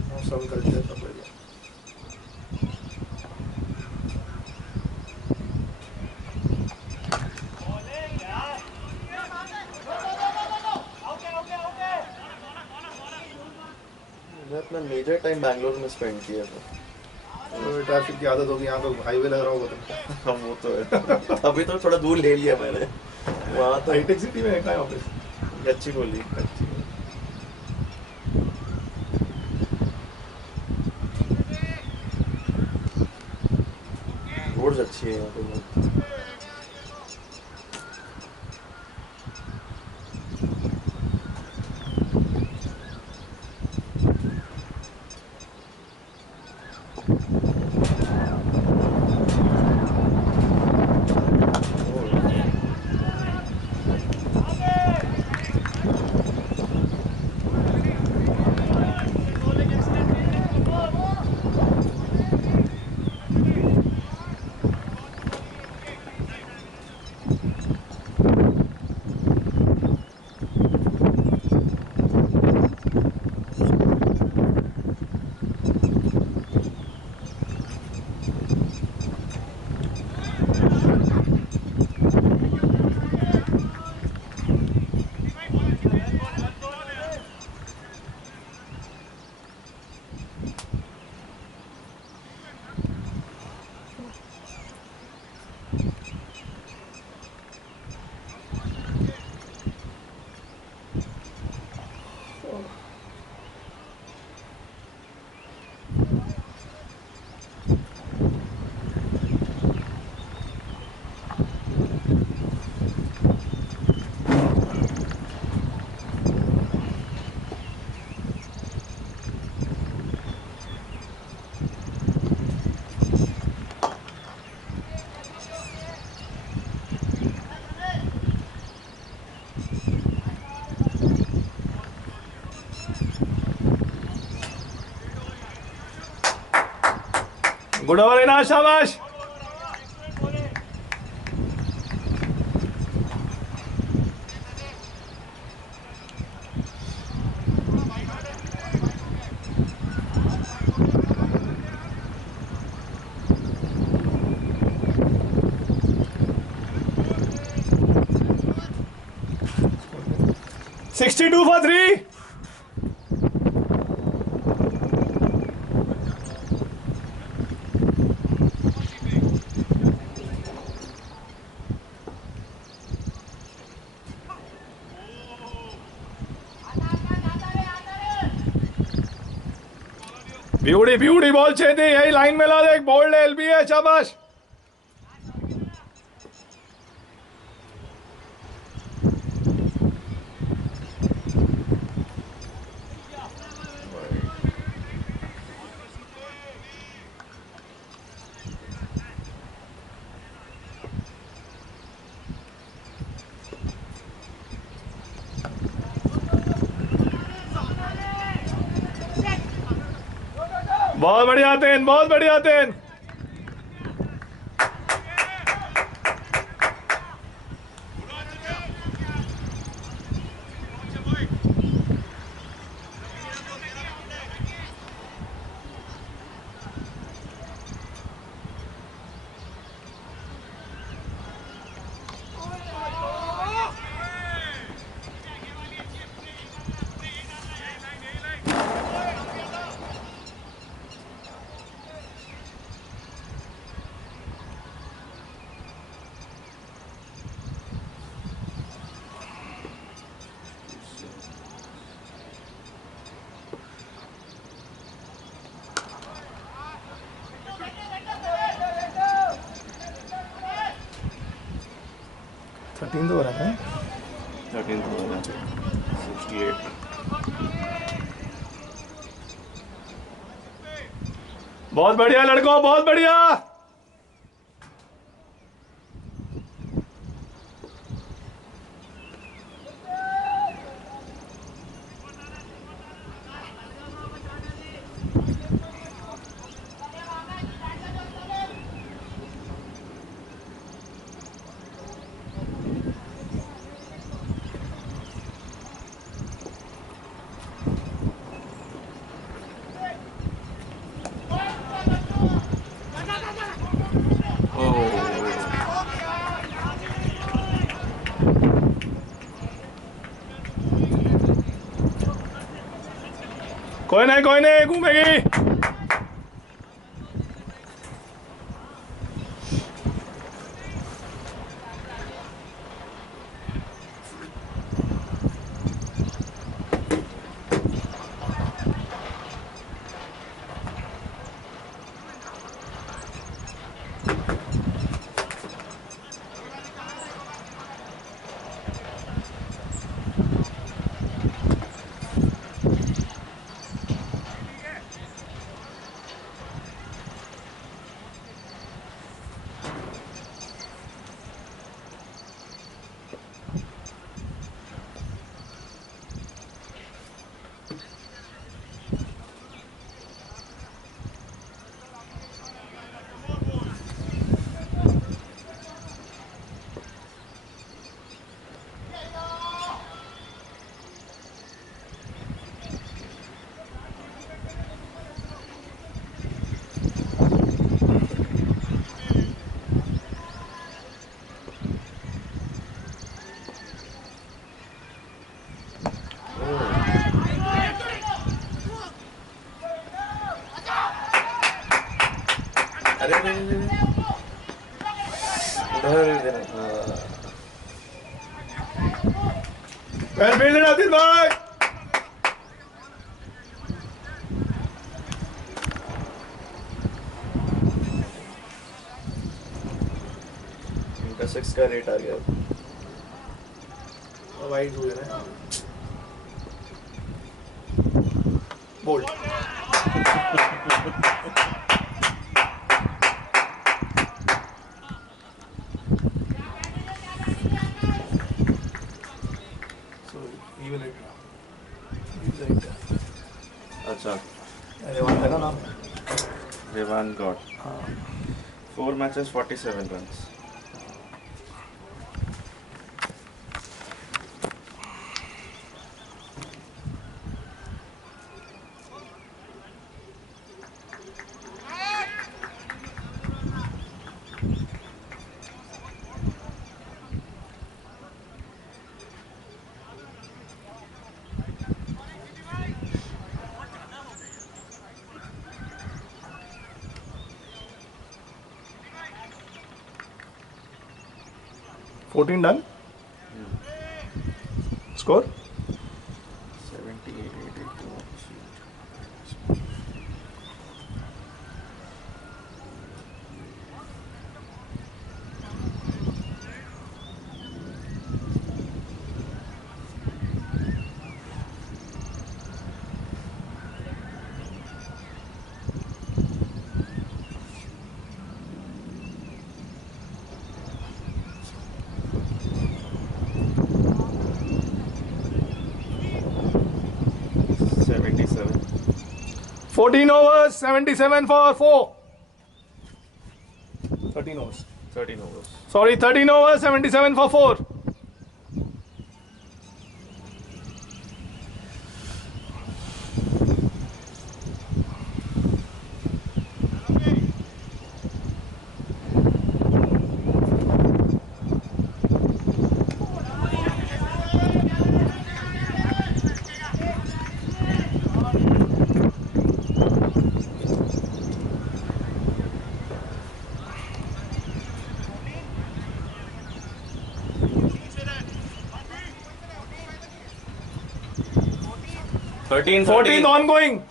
मौसम कल्चर सब बढ़िया. मैं अपना मेजर टाइम बैंगलोर में स्पेंड किया था. तो ट्रैफिक की आदत होगी, यहाँ तो हाईवे लग रहा होगा तुमको. हाँ वो तो है. अभी तो थोड़ा दूर ले लिया मैंने. वहाँ तो हाईटेक सिटी में है कहाँ ऑफिस? अच्छी बोली. रोड्स अच्छी है यहाँ पे बहुत. गुड ओवर ना, शाबाश. $62 for 3. ब्यूटी बॉल चाहिए, यही लाइन में ला दे. एक बोल्ड एलबी है, शाबाश. बहुत बढ़िया तेन, बहुत बढ़िया तेन. तीन तो रहा है. 13 हो रहा है. 68. बहुत बढ़िया लड़कों, बहुत बढ़िया. कोई नहीं घूमेगी. Well fielded, Adil bhai. इनका 6 का रेट आ गया. वाइड हो गया ना. बोल्ड. अच्छा, रेवान था ना नाम. रेवान God. 4 matches, 47 runs. Fourteen done. Score. 78, 82. $77. 14 overs, 77 for 4. 13 overs. 13 overs. Sorry, 13 overs, 77 for 4. Thirteen. 14th ongoing.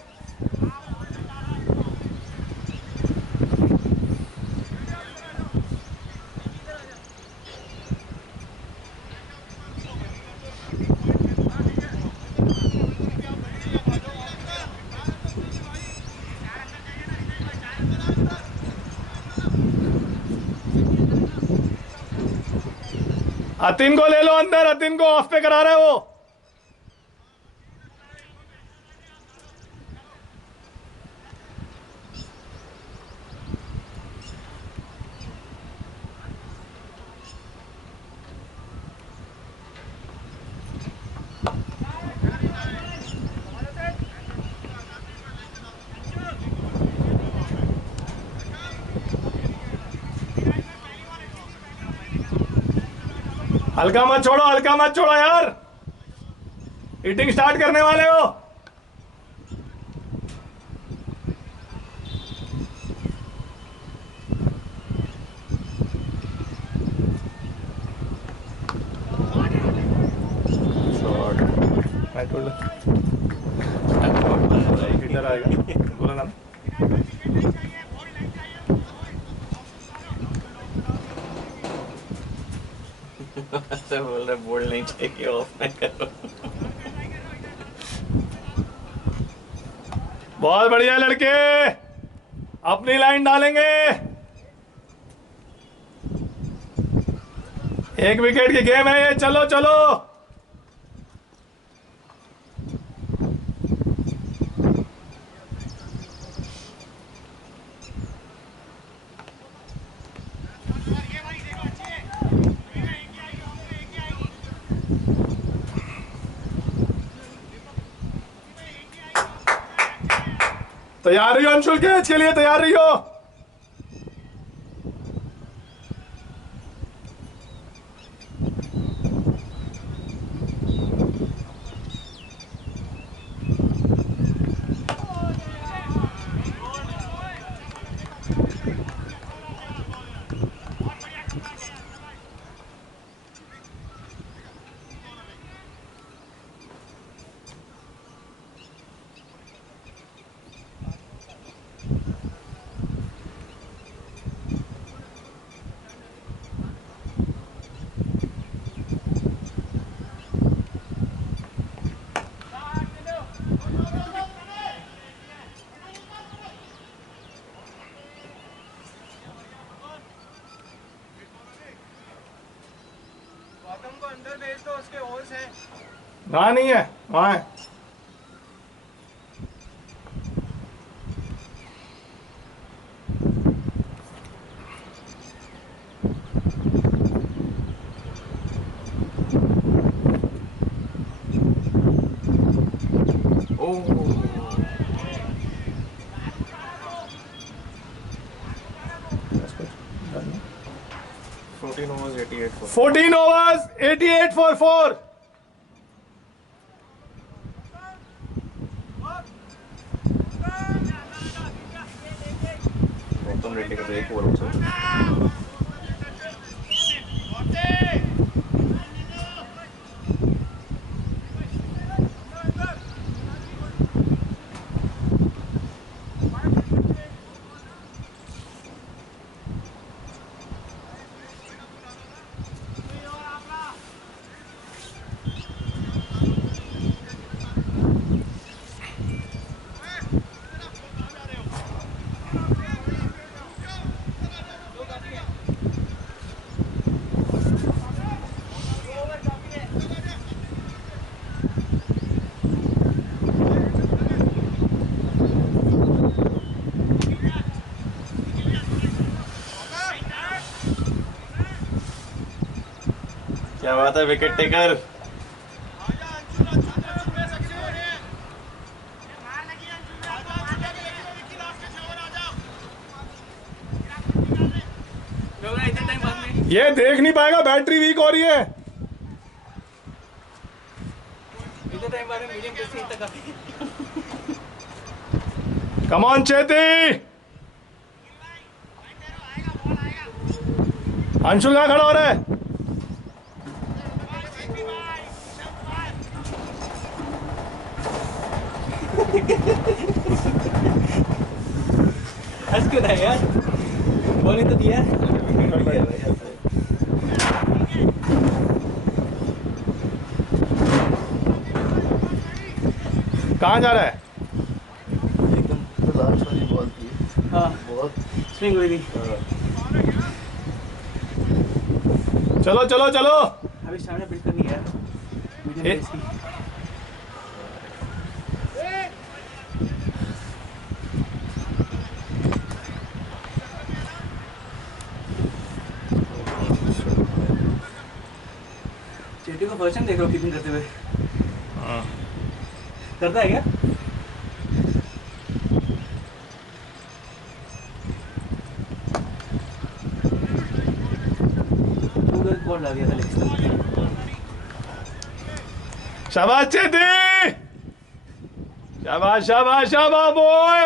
Atin को ले लो अंदर, अतिन को ऑफ पे करा रहा है वो. हल्का मत छोड़ो यार. हिटिंग स्टार्ट करने वाले हो. इधर आएगा, बोला ना. ऐसे बोल रहे बोल नहीं चाहिए, ऑफ नहीं करो. बहुत बढ़िया लड़के, अपनी लाइन डालेंगे. एक विकेट की गेम है ये. चलो चलो. तैयार रहियो अंशुल, कैच के लिए तैयार रहियो. वहां नहीं है, वहां है. 14 overs 88 for 14 overs, 88 for 4. Gautam Reddy का break over also. क्या बात है विकेट टेकर. ये देख नहीं पाएगा, बैटरी वीक हो रही है. इतने टाइम बाद में मीडियम पेस से इतना काफी. कम ऑन चेती. अंशुल कहाँ खड़ा हो रहा है? हंस क्यों रहा है यार? बॉल ही तो दिया. कहाँ जा रहा है? एकदम तो लास्ट वाली बॉल थी. हाँ बहुत स्विंग हुई थी. चलो चलो चलो. अभी स्टैमिना बिल्ड करनी है मीडियम ए- पेस की. चेटी को फर्स्ट टाइम देख रहा हूँ कीपिंग करते हुए. करता है क्या? बॉल लग गया था लेग. शाबाश चेती. शाबाश शाबाश शाबाश बॉय.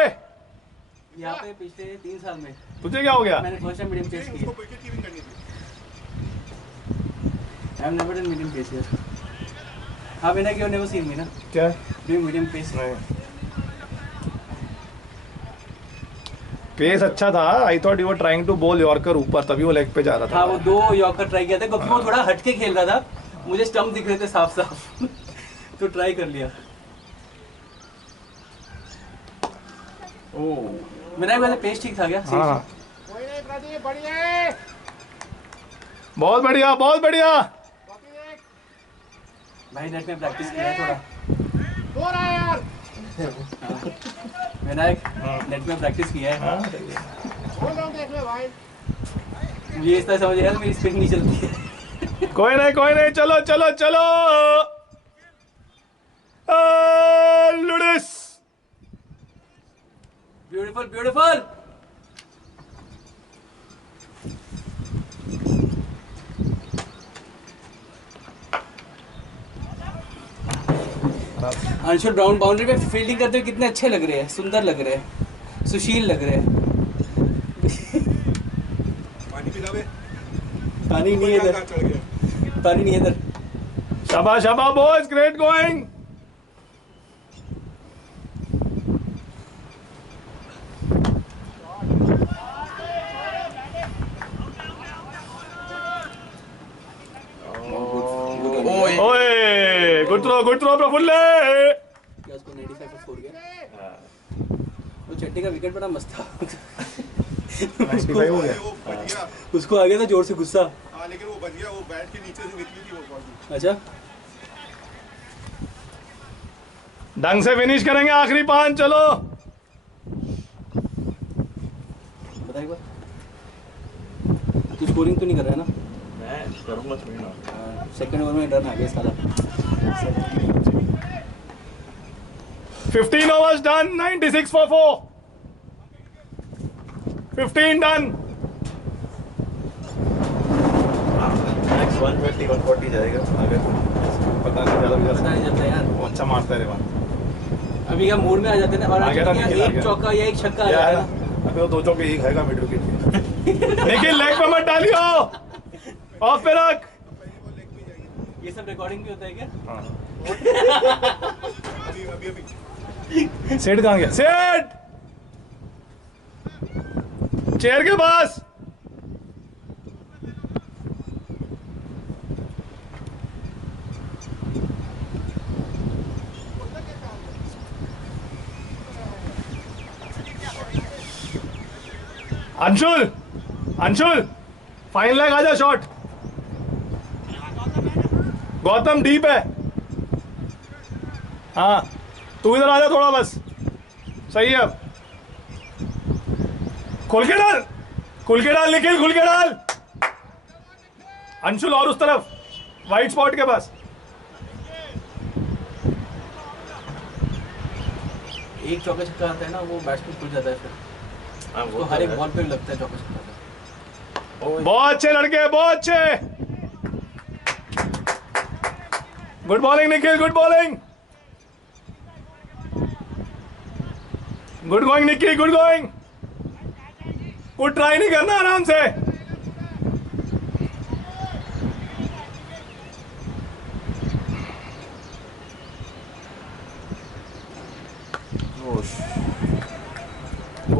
यहाँ पे पिछले 3 साल में तुझे क्या हो गया? मैंने फर्स्ट टाइम मीडियम पेस की है. विकेट कीपिंग करनी थी. I am never done medium pace here. हाँ बिना कि नेवर सीन मी ना क्या? Doing medium pace. पेस अच्छा था. I thought you were trying to bowl yorker ऊपर, तभी वो लेग पे जा रहा हाँ था. वो 2 यॉर्कर ट्राई किया था क्योंकि वो थोड़ा हटके खेल रहा था. मुझे स्टंप दिख रहे थे साफ साफ. तो ट्राई कर लिया. मेरा भी पेस ठीक था क्या? हाँ कोई नहीं प्रदीप, बढ़िया है. बहुत बढ़िया बहुत बढ़िया. कॉपी देख. भाई नेट में प्रैक्टिस किया है थोड़ा. दो रहा है यार. विनायक नेट में प्रैक्टिस किया है. बोल रहा हूँ देख ले भाई. मुझे इस तरह समझ आया मेरी स्पिन नहीं चलती है. कोई नहीं चलो चलो चलो. लुडिस. Beautiful beautiful. Anshul Brown boundary पे फील्डिंग करते हुए कितने अच्छे लग रहे हैं, सुंदर लग रहे हैं, सुशील लग रहे हैं. पानी पिला बे. पानी नहीं है इधर. चढ़ गया. पानी नहीं है इधर. शाबाश शाबाश बॉयज, ग्रेट गोइंग. ओए गुड थ्रो प्रफुल्ल. क्या उसको 95 पर छोड़ गया. वो चट्टी का विकेट बड़ा मस्त था. 95 हो गया. वो बच गया. उसको आ गया था जोर से गुस्सा. हाँ लेकिन वो बच गया. वो बैट के नीचे से निकली थी वो बॉल. अच्छा ढंग से फिनिश करेंगे आखिरी 5. चलो बता एक बार. तू स्कोरिंग तो नहीं कर रहा है ना? मैं करूँगा थोड़ी ना. सेकंड ओवर में रन आ गया साला. 15 overs done, 96 for 4. 15 done. 130 140 जाएगा अगर पता नहीं ज़्यादा पता नहीं चलता यार। वो अच्छा मारता है रेवान। अभी क्या मूड में आ जाते हैं ना, और आ गया ना, निखिल आ एक गया। चौका या एक छक्का आ क्या जाता है है ना, ना। अबे वो 2 चौके ही खाएगा मिड विकेट के। निखिल लेग पे मत डालियो, ऑफ पे रख। ये सब रिकॉर्डिंग भी होता है क्या? हाँ। सेट कहाँ गया? सेट चेयर के पास। अंशुल, अंशुल फाइन लैग आजा शॉट। गौतम डीप है। हाँ तू इधर आजा थोड़ा बस, सही है। अब खुल के डाल, खुल के डाल निखिल, खुल के डाल। अंशुल और उस तरफ वाइट स्पॉट के पास। एक चौका छक्का आता है ना, वो बैट्समैन खुल जाता है फिर, तो हर एक बॉल पे लगता है चौका छक्का। बहुत अच्छे लड़के, बहुत अच्छे। Good bowling Nikhil, good bowling. Good going Nikhil, good going. कुछ ट्राई नहीं करना, आराम से।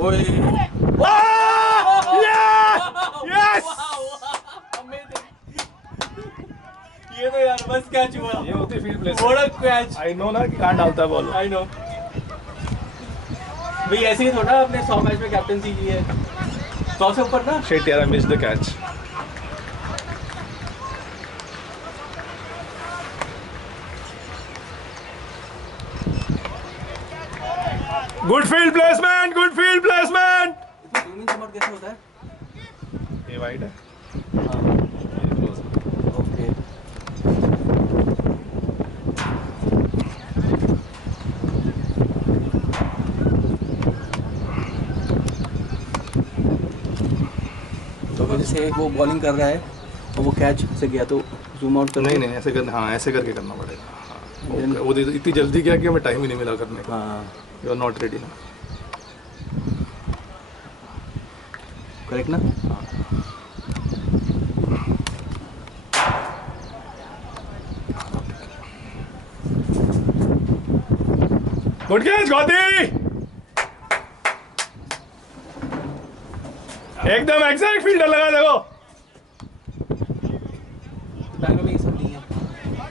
ओए यस, ये तो यार बस कैच हुआ। ये होती है फील्ड प्लेस। बड़ा कैच। आई नो ना कि कहाँ डालता है बॉल। आई नो भाई, ऐसे ही थोड़ा आपने 100 मैच में कैप्टनसी की है, 100 से ऊपर ना। शिट यार, I miss the catch. Good field placement, good field placement. Swimming summer कैसे होता है? ये वाइड है। ओके, तो जैसे वो बॉलिंग कर रहा है और वो कैच से गया तो जूम आउट कर। नहीं नहीं, ऐसे करना, हाँ ऐसे करके करना पड़ेगा। हाँ, वो इतनी जल्दी किया कि हमें टाइम ही नहीं मिला करने का। हाँ यू आर नॉट रेडी ना। करेक्ट ना। गुड कैच गौती, एकदम एग्जैक्ट फील्डर लगा देखो। बैंगलोर में ये सब नहीं है,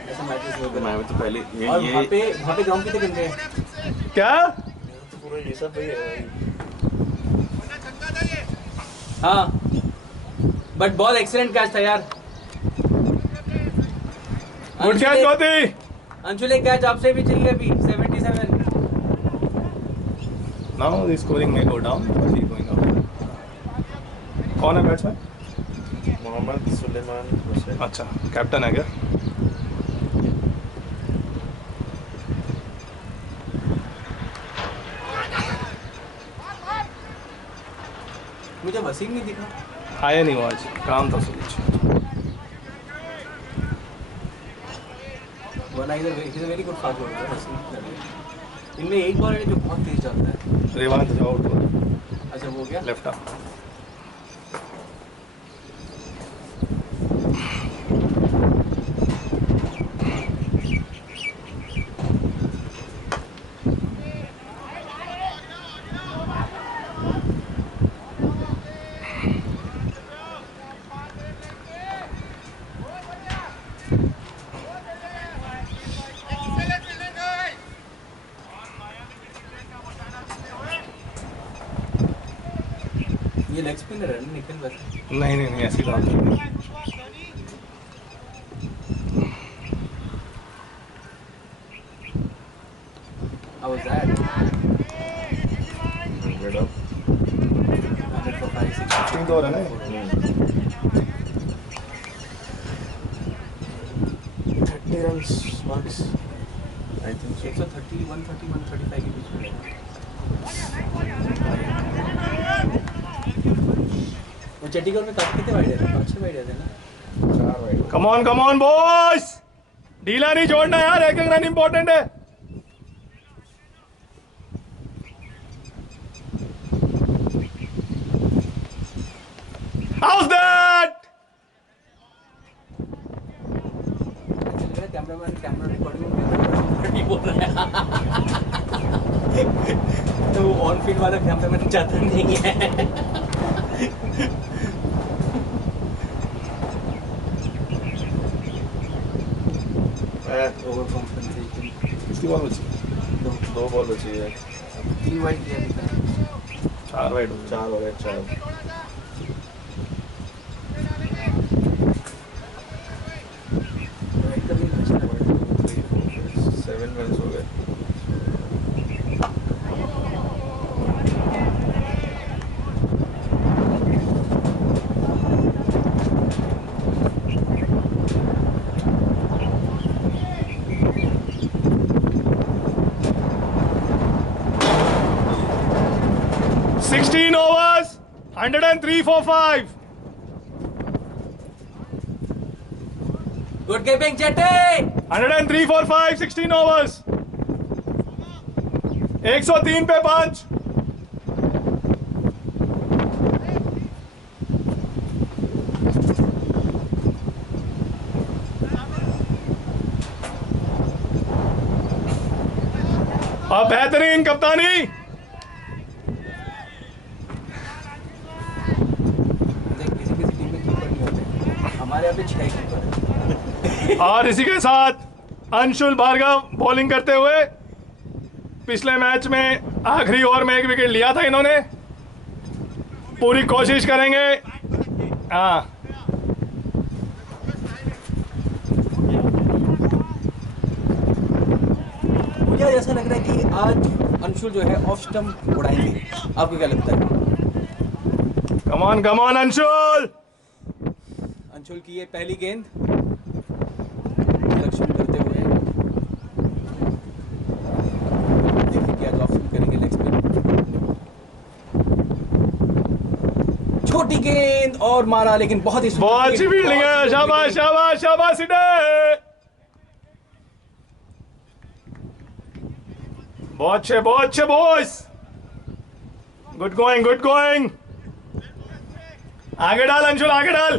ऐसे मैचेस हो गए। मैं तो पहले और वहाँ पे ग्राउंड कितने घंटे हैं? क्या? तो पूरा ये सब भाई है। हाँ बट बहुत एक्सीलेंट कैच था यार। Good catch Gauti. अंशुल एक कैच आपसे भी चाहिए अभी। 77। नाउ द स्कोरिंग में go down but he going up. कौन है बैट्समैन? मोहम्मद सुलेमान हुसैन। अच्छा, कैप्टन है क्या? मुझे वसीम नहीं दिखा। आया नहीं वो आज, काम था कुछ। One is a very good fast bowler Wasim. इनमें एक बॉलर है जो बहुत तेज चलता है। रेवांत आउट हुआ, अच्छा वो गया। Left arm. ये लेग स्पिनर है निखिल वैसे। नहीं नहीं नहीं, ऐसी बात नहीं। How was that? 100 for 5, 6. 16 over है ना ये? 30 runs max. I think so. 130, 130, 135 के बीच में रहेगा। वो चंडीगढ़ में काफी कितने वाइड है? 5-6 वाइड है ना? 4 कम ऑन बॉयज, ढीला नहीं छोड़ना यार, एक एक रन इंपॉर्टेंट है। How's that? कैमरा रिकॉर्डिंग में बोल रहा है तो वो ऑन फील्ड वाला कैमरामैन चाहता नहीं है। Over confidence. कितनी बॉल बची? 2 बॉल बची है। 3 वाइड किया दिखा है। 4 वाइड 4 हो गए 4। वाइड करनी है। 7 रन हो गए। overs, 103 for 5. Good keeping, Chetty. 103 for 5, 16 overs. 103 पे 5. और बेहतरीन कप्तानी। किसी किसी टीम में कीपर नहीं होते, हमारे यहाँ पे 6 कीपर है। और इसी के साथ अंशुल भार्गव बॉलिंग करते हुए, पिछले मैच में आखिरी ओवर में 1 विकेट लिया था इन्होंने। पूरी कोशिश करेंगे। हाँ, मुझे ऐसा लग रहा है कि आज अंशुल जो है ऑफ स्टंप उड़ाएंगे। आपको क्या लगता है? Come on Anshul. अंशुल की ये पहली गेंद लक्ष्य करते हुए, देखिए कि आज ऑफ स्टंप करेंगे लेग स्पिन। छोटी गेंद और मारा, लेकिन बहुत ही बहुत अच्छी फील्डिंग है। शाबाश शाबाश शाबाश सिडे। बहुत अच्छे बॉयज। Good going. आगे डाल अंशुल, आगे डाल।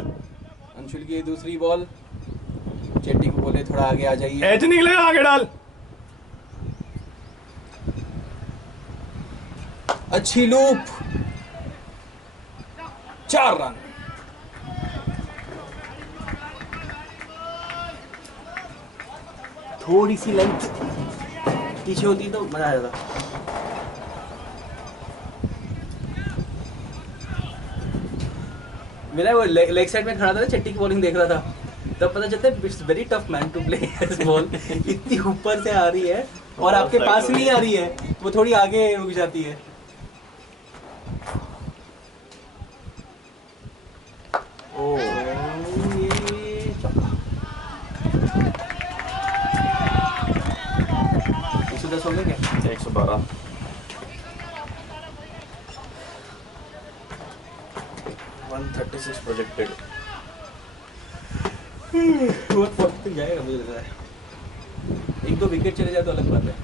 अंशुल की ये दूसरी बॉल, चेट्टी को बोले थोड़ा आगे आ जाइए। एज निकलेगा, आगे डाल। अच्छी लूप, 4 रन। थोड़ी सी लेंथ पीछे होती तो मजा आ जाता। मेरा वो लेग साइड में खड़ा था, चट्टी की बॉलिंग देख रहा था, तब पता चलता है it's very tough man to play this ball. इतनी ऊपर से आ रही है और आपके पास नहीं आ रही है, वो थोड़ी आगे रुक जाती है। हो गए क्या? 112। प्रोजेक्टेड। बहुत तक जाएगा मुझे लग रहा है। 1-2 विकेट चले जाए तो अलग बात है,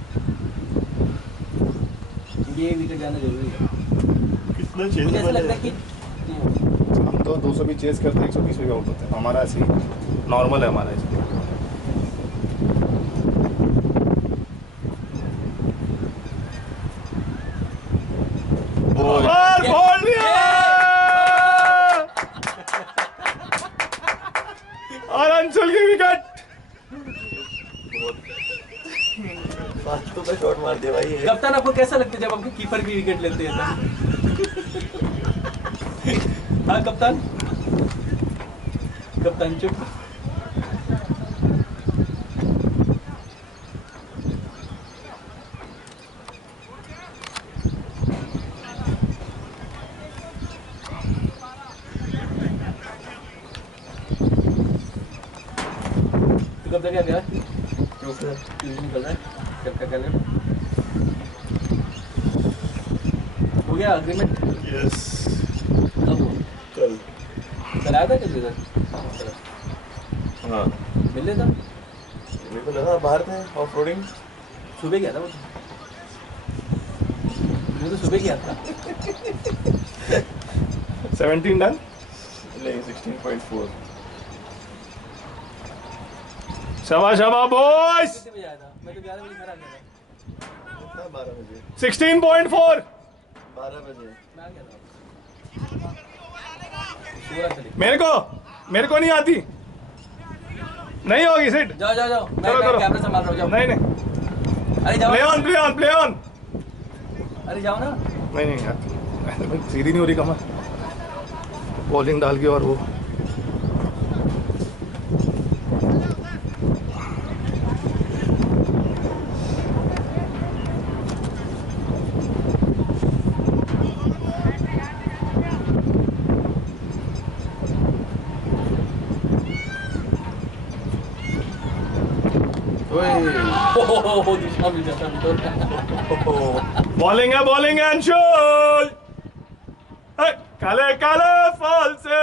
ये विकेट जाना जरूरी है। कितना मुझे ऐसा लगता है कि हम तो 200 भी चेस करते 120 पे आउट होते हैं। हमारा ऐसे ही नॉर्मल है हमारा इसमें। बोल दिया और अंशुल की विकेट। फालतू में शॉट मार दिया भाई। कप्तान, आपको कैसा लगता है जब आपके कीपर भी विकेट लेते हैं? हाँ कप्तान चुप। कप्तान क्या गया? निकल रहा है क्या हो गया अग्रीमेंट? यस, कब हुआ? कल सर आया था क्या? हाँ मिल लेता, मेरे को लगा बाहर थे ऑफ रोडिंग। सुबह गया था वो, मैं तो सुबह गया था। 17 डन। नहीं 16.4। शाबाश शाबाश बॉयज। कितने बजे आया था? मैं तो 11 बजे घर आ गया था। 12 बजे 16.4। 12 बजे। मैं आ गया था। पूरा चले। मेरे को नहीं आती, नहीं होगी सिट। जाओ जाओ जाओ, मैं करो, करो। कैमरा संभाल रहा हूँ, जाओ। नहीं नहीं, अरे जाओ, प्ले ऑन। अरे जाओ ना। नहीं यार, सीधी नहीं हो रही कमर, बॉलिंग डाल के और वो ओह दूसरा मिल जाता है तो। बॉलिंग है अंशुल। काले काले फॉल से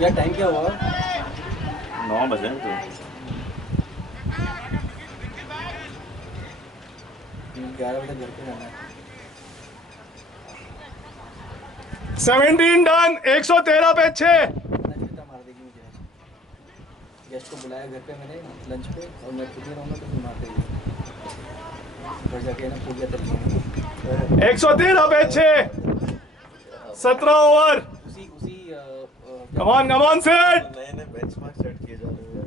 यार टाइम क्या हुआ? 9 बजे तो 11 बजे घर पे जाना है। 17 डन, 113 पे 6। इतना चिंता मार देगी मुझे। गेस्ट को बुलाया घर पे मैंने लंच पे, और मैं खुद ही रहूँगा तो फिर मारते ही घर जाके ना पूजा तरीके 113 पे 6, 17 ओवर। उसी कम ऑन सेट, नए नए बेंचमार्क सेट किए जा रहे हैं।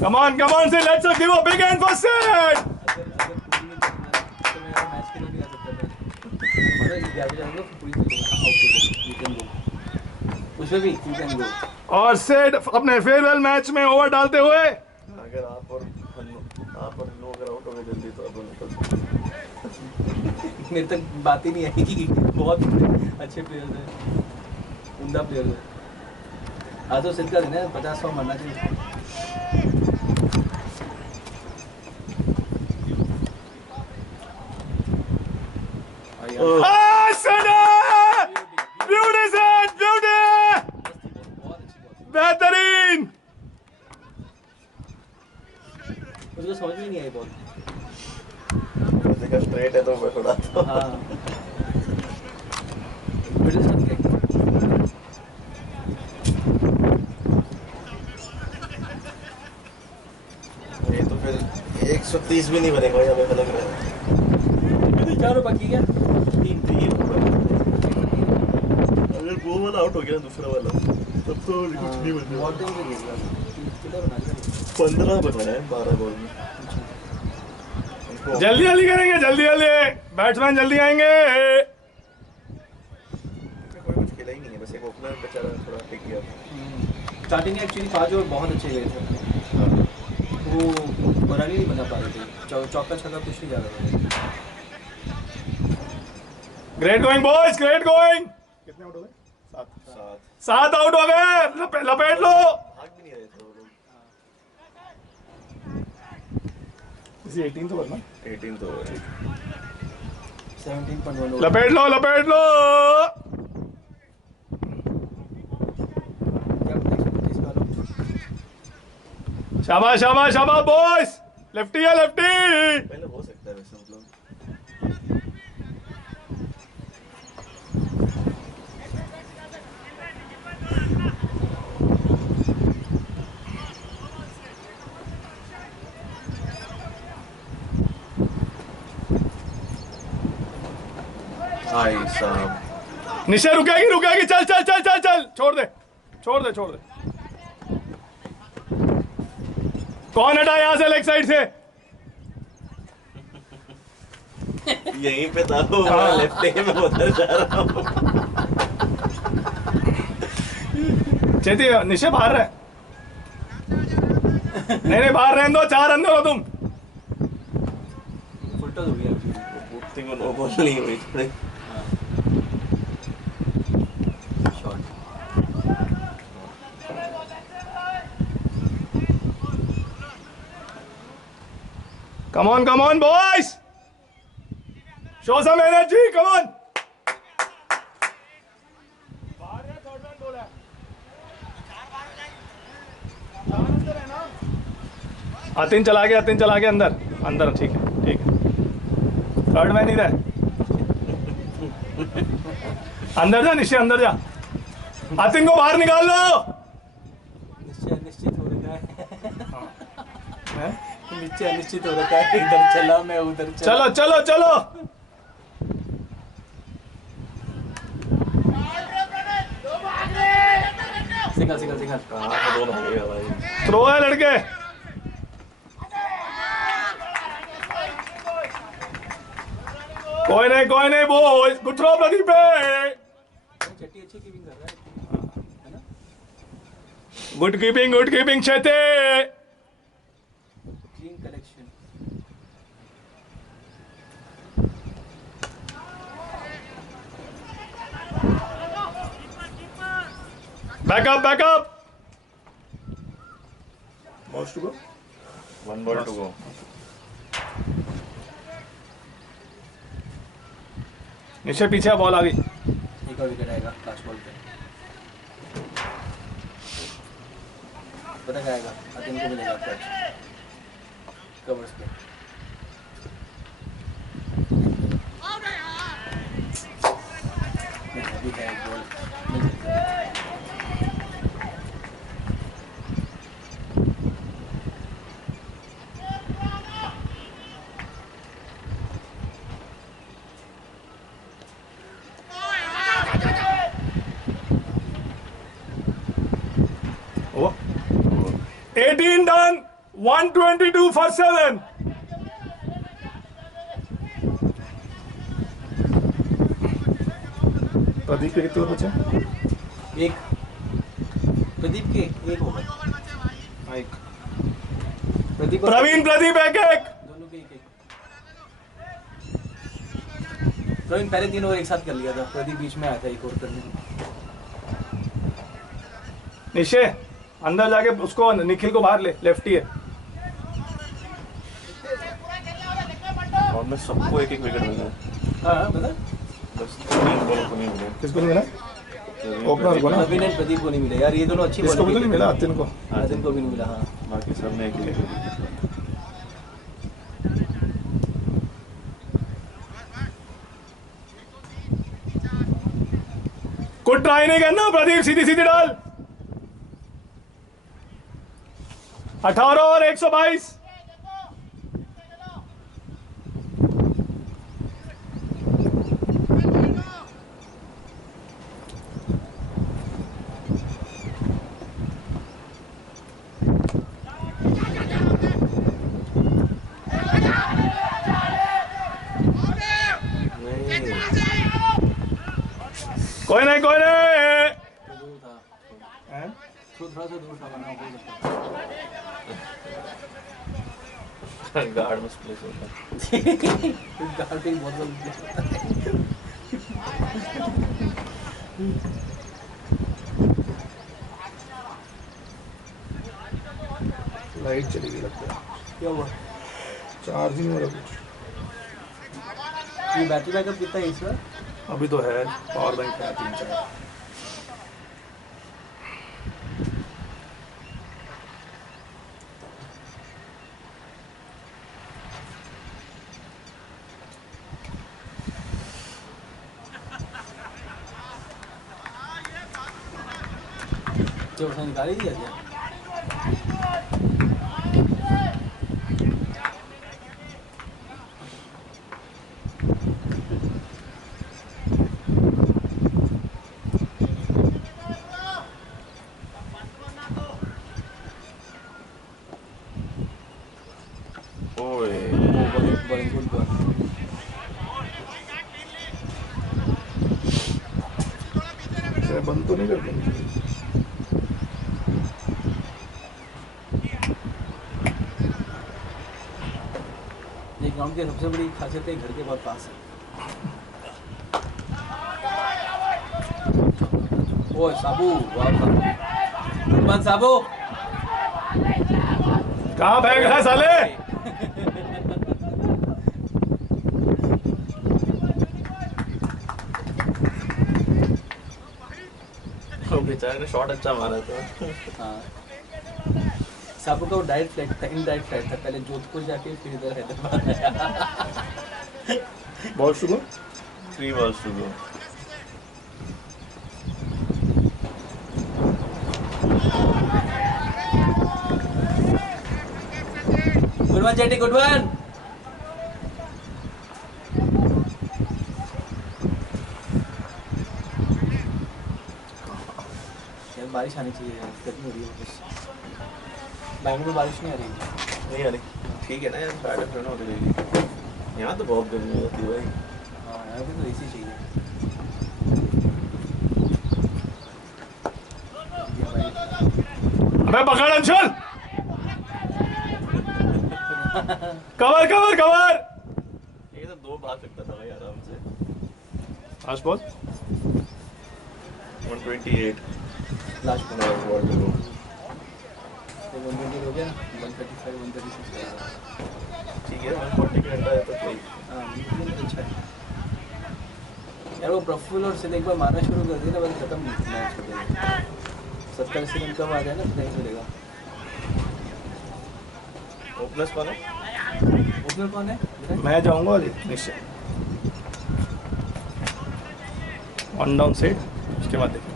Come on set, let's give a big hand for set. अगर पूरी नहीं तो मैं मैच के लिए भी आ सकता था। मैं 11 बजे आऊँगा, फिर पूरी आउट यू कैन गो, उसमें भी यू कैन गो। और सेट अपने फेयरवेल मैच में ओवर डालते हुए अगर आप और नो अगर आउट हो गए जल्दी तो अब मेरे तक बात ही नहीं आएगी। बहुत अच्छे प्लेयर्स हैं, उमदा प्लेयर है। आज तो सिद्ध का दिन है, 50-100 मरना चाहिए। ब्यूटी सेट, ब्यूटी, बहुत अच्छी बॉल, बेहतरीन। उसको समझ में नहीं आई बॉल। देखा स्ट्रेट है तो मैं थोड़ा तो हाँ मिडिल स्टंप के ये तो फिर 130 भी नहीं बनेगा या मेरे को लग रहा है। 4 बाकी क्या? 3 अगर वो वाला आउट हो गया दूसरा वाला तब तो कुछ नहीं बन बहुत जाएगा। टाइम से कितना बना लिया? 15 बना है 12 बॉल में। इनको जल्दी करेंगे, जल्दी बैट्समैन जल्दी आएंगे। कोई कुछ खेला ही नहीं है, बस एक ओपनर बेचारा थोड़ा टिक गया था। स्टार्टिंग में एक्चुअली 5 ओवर बहुत अच्छे गए थे, वो रन ही नहीं बना पा रहे थे। चौका छक्का कुछ नहीं जा रहा था। Great going boys, great going. कितने आउट हो गए? 7 आउट हो गए। लपेट लो। भाग भी नहीं रहे थे वो लोग। इसी 18 तो करना। 18 तो 17.1 ओवर। लपेट लो। शाबाश बॉयज। लेफ्टी है, लेफ्टी। पहले हो सकता है वैसे मतलब भाई साहब निशा रुकेगी। चल। छोड़ दे। कौन हटा यहाँ से लेग साइड से? यहीं पे था वो लेफ्ट लेग में उधर जा रहा हूँ। चेती निशा बाहर रहे। नहीं बाहर रहने दो, 4 रन दो तुम। फुल टॉस हो गया actually। पूछते को नो बॉल नहीं हुई थोड़ी। Shot Come on, boys! Show some energy, come on! Atin चला गया अंदर ठीक है थर्ड मैन इधर अंदर जा निश्चय अंदर जा अतिन को बाहर निकाल लो निश्चित हो रखा है निश्चित हो रखा है इधर चला मैं उधर चलो सिखा दोनों हो गया भाई थ्रो है लड़के कोई नहीं बॉयज गुड थ्रो प्रदीप पे चट्टी अच्छी कीपिंग कर रहा है ना गुड कीपिंग चेते clean collection backup Balls to go. 1 ball to go नीचे पीछे बॉल आ गई एक और विकेट आएगा लास्ट बॉल पे पता क्या आएगा अतिन को मिलेगा कैच कवर्स पे अभी है बॉल मिल सकता है ओ 18 डन 122 for 7 प्रदीप के कितने बचे? एक प्रदीप के एक हो गए एक प्रदीप प्रदीप एक दोनों के एक प्रवीण पहले 3 ओवर एक साथ कर लिया था प्रदीप बीच में आया था एक ओवर करने नीचे अंदर जाके उसको निखिल को बाहर ले लेफ्टी है और मैं सबको एक विकेट मिला हाँ बता बस 3 बॉल को नहीं मिले किसको नहीं मिला? ओपनर को ना? प्रवीण एंड प्रदीप को नहीं मिले यार ये दोनों अच्छी इसको भी तो bowling नहीं मिला अतिन को। अतिन को भी नहीं मिला हाँ बाकी सब ने एक ही विकेट कुछ ट्राई नहीं करना प्रदीप सीधी डाल 18 और 122 कोई नहीं दूर था हैं? थोड़ा सा दूर था वरना हो सकता गार्ड में प्लेस होता है गार्डिंग बहुत जल्दी लाइट चली गई लगता है। क्या हुआ चार्जिंग वाला कुछ ये बैटरी बैकअप कितना है इसका अभी तो है पावर बैंक है 3-4 क्या उसने निकाल ही दिया क्या ओए बॉलिंग गुड बॉल इसने बंद तो नहीं कर दिया ये ग्राउंड की सबसे बड़ी खासियत है घर के बहुत पास है ओ साबू वाह साबू साबू कहाँ फेंक रहा है साले बेचारे ने शॉट अच्छा मारा था। हाँ साबू का वो डायरेक्ट फ्लाइट था, इनडायरेक्ट फ्लाइट था, पहले जोधपुर जाके फिर इधर हैदराबाद आया। बॉल शुरू 3 balls to go. Good one jetty, good one. यार बारिश आनी चाहिए यार, गर्मी हो रही है बस। बैंगलोर में बारिश नहीं आ रही। नहीं यार ठीक है ना यार, साइड ऑफ हो रही। यहाँ तो बहुत गर्मी होती है भाई। हाँ यार भी तो एसी चाहिए। अबे पकड़ अंशुल, कवर कवर कवर। ये तो 2 भाग सकता था भाई आराम से। Last ball 128 last ball to go. 120 हो गया ना, 135 136 ठीक है 140 का घंटा है तो कोई। हाँ ये अच्छा है यार। वो प्रफुल्ल और सिद्ध एक बार मारना शुरू कर दिया ना, बस खत्म मैच हो गया। 70-80 रन कब आ जाए ना तो नहीं मिलेगा। ओपनर्स कौन है? ओपनर कौन है? मैं जाऊंगा अभी निश्चय। 1 डाउन सेट, उसके बाद देखिए।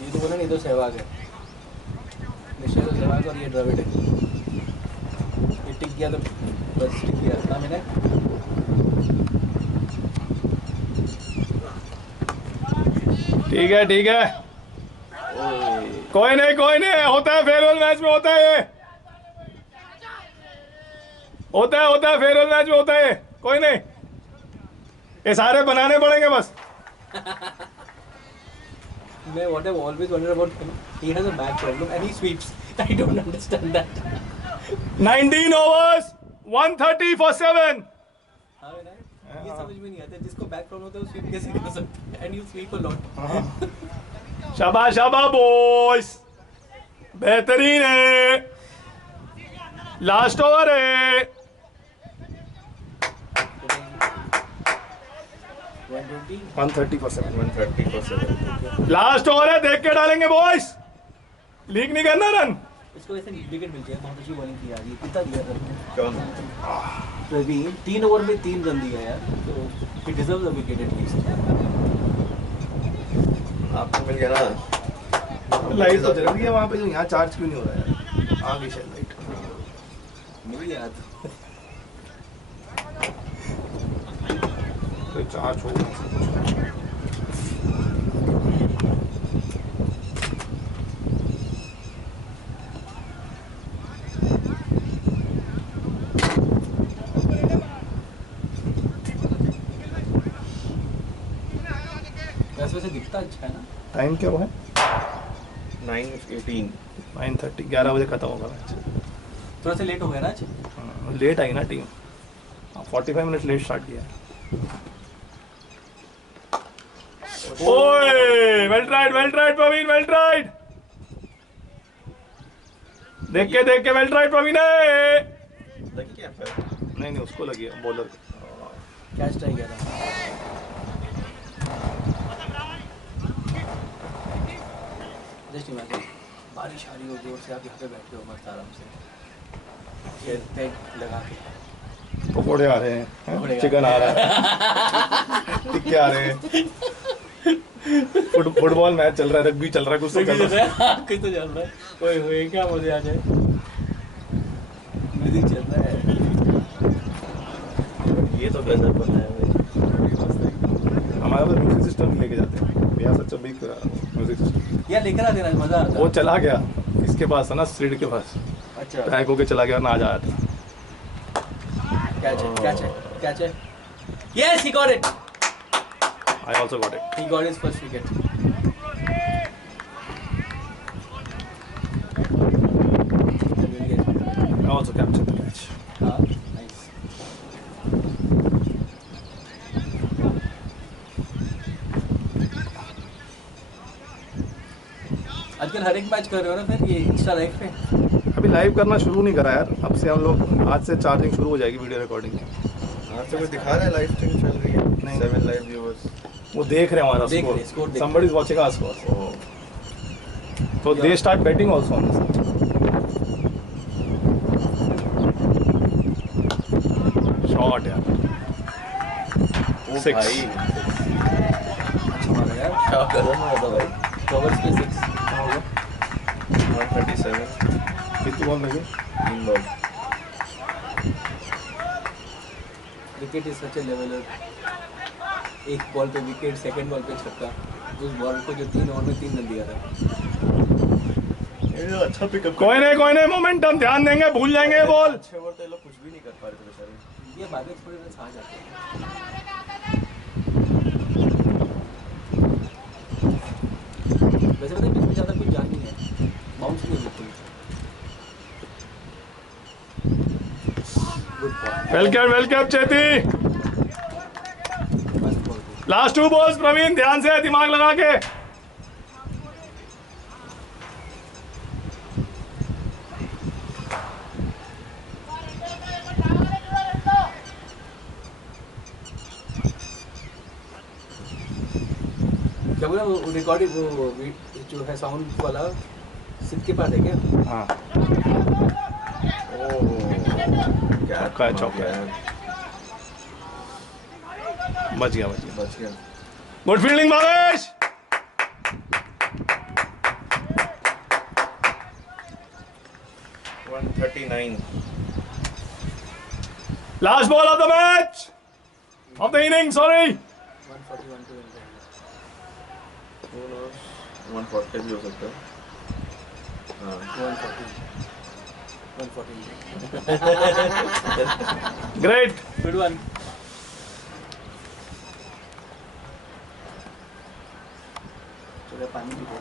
ये तो बोला नहीं, तो सहवाग है निश्चय, तो सहवाग और ये द्रविड़ है। ये टिक गया तो बस टिक गया ना मैंने। ठीक है ठीक है, कोई नहीं होता है फेयरवेल मैच में, होता है ये, होता है फेयरवेल मैच में होता है, कोई नहीं। ये सारे बनाने पड़ेंगे बस। मैं what I've always wondered about him, he has a back problem and he sweeps. I don't understand that. 19 overs 130 for 7। हाँ विनायक, ये समझ में नहीं आता जिसको बैक प्रॉब्लम होता है वो स्वीप कैसे कर सकता है? And you sweep a lot. शाबाश शाबाश बॉयज, बेहतरीन है। लास्ट ओवर है, 120. 130 for 7। 130 for 7। लास्ट ओवर है, देख के डालेंगे बॉयज, लीक नहीं करना रन। इसको वैसे विकेट मिल जाए, बहुत अच्छी बॉलिंग की यार। ये कितना दिया रन कौन? प्रवीण 3 ओवर में 3 रन दिया यार, तो he deserves a wicket at least. आपको मिल गया ना। लाइट तो जरूरी है वहाँ पे, जो यहाँ चार्ज क्यों नहीं हो रहा है? आ गई शायद लाइट। मिल गया तो तो चार्ज हो गया। वैसे दिखता अच्छा है ना। टाइम क्या हुआ है? 9:18। 9:30, 11 बजे खत्म होगा मैच। थोड़ा सा लेट हो गया ना आज। लेट आई ना टीम, 45 मिनट लेट स्टार्ट किया। ओए well tried Praveen, well tried. देख के वेल ट्राइड प्रवीण है। लगी क्या फिर? नहीं उसको लगी है, बॉलर को। कैच ट्राई किया था। जस्ट इमेजिन बारिश आ रही हो जोर से, आप यहाँ पे बैठे हो मस्त आराम से, ये पैक लगा के, पकौड़े आ रहे हैं, चिकन आ रहा है, टिक्के आ रहे हैं, फुटबॉल मैच चल रहा है, रग्बी चल रहा है, कुछ तो चल रहा है। कुछ तो चल रहा है। ओए क्या मजे आ जाए, म्यूजिक चल रहा है। ये तो गजब बना है भाई। हमारा तो म्यूजिक सिस्टम लेके जाते हैं भैया, सच बिग म्यूजिक सिस्टम। यार लेकर आ देना, मजा आता। वो चला गया इसके पास है ना, स्ट्रीट के पास अच्छा पैक होके चला गया ना, आ जाया था। कैच है। Yes, he got it. I also got it. He got his first wicket. I also captured the catch. हाँ, nice. आजकल हर एक मैच कर रहे हो ना फिर ये इंस्टा लाइव पे? अभी लाइव करना शुरू नहीं करा यार, अब से हम लोग आज से चार्जिंग शुरू हो जाएगी वीडियो रिकॉर्डिंग की। आज से कोई दिखा रहा है लाइव स्ट्रीम चल रही है? नहीं। 7 लाइव व्यूअर्स। वो देख रहे हैं हमारा देख रहे हैं, स्कोर score देख somebody is watching our score Oh. so they start betting also on this shot यार ओ Six. भाई अच्छा मारा यार। क्या कर रहा था भाई कवर्स पे 6 होगा। 137 कितनी बॉल लगी 3 ball wicket is such A leveller. एक बॉल पे विकेट, सेकंड बॉल पे छक्का। उस बॉल को जो 3 ओवर में 3 रन दिया था। ये जो अच्छा पिकअप कोई नहीं मोमेंटम ध्यान देंगे भूल जाएंगे ये बॉल अच्छे ओवर तो ये लोग कुछ भी नहीं कर पा रहे थे बेचारे ये बाद में थोड़े रन आ जाते हैं। वैसे पता है पिच में ज़्यादा कुछ जान नहीं है, बाउंस नहीं है बिल्कुल। Good ball, well kept Cheti first ball. Last 2 balls Praveen ध्यान से दिमाग लगा के क्या बोला वो रिकॉर्डिंग वो जो है साउंड वाला सिद्ध के पास है क्या? हाँ क्या चौका है, चौका है। बच गया बच गया good fielding Bhavesh 139 last ball of the match of the inning sorry 141 to 140 भी हो सकता है हाँ 114 ग्रेट गुड वन। चलो पानी पी लो।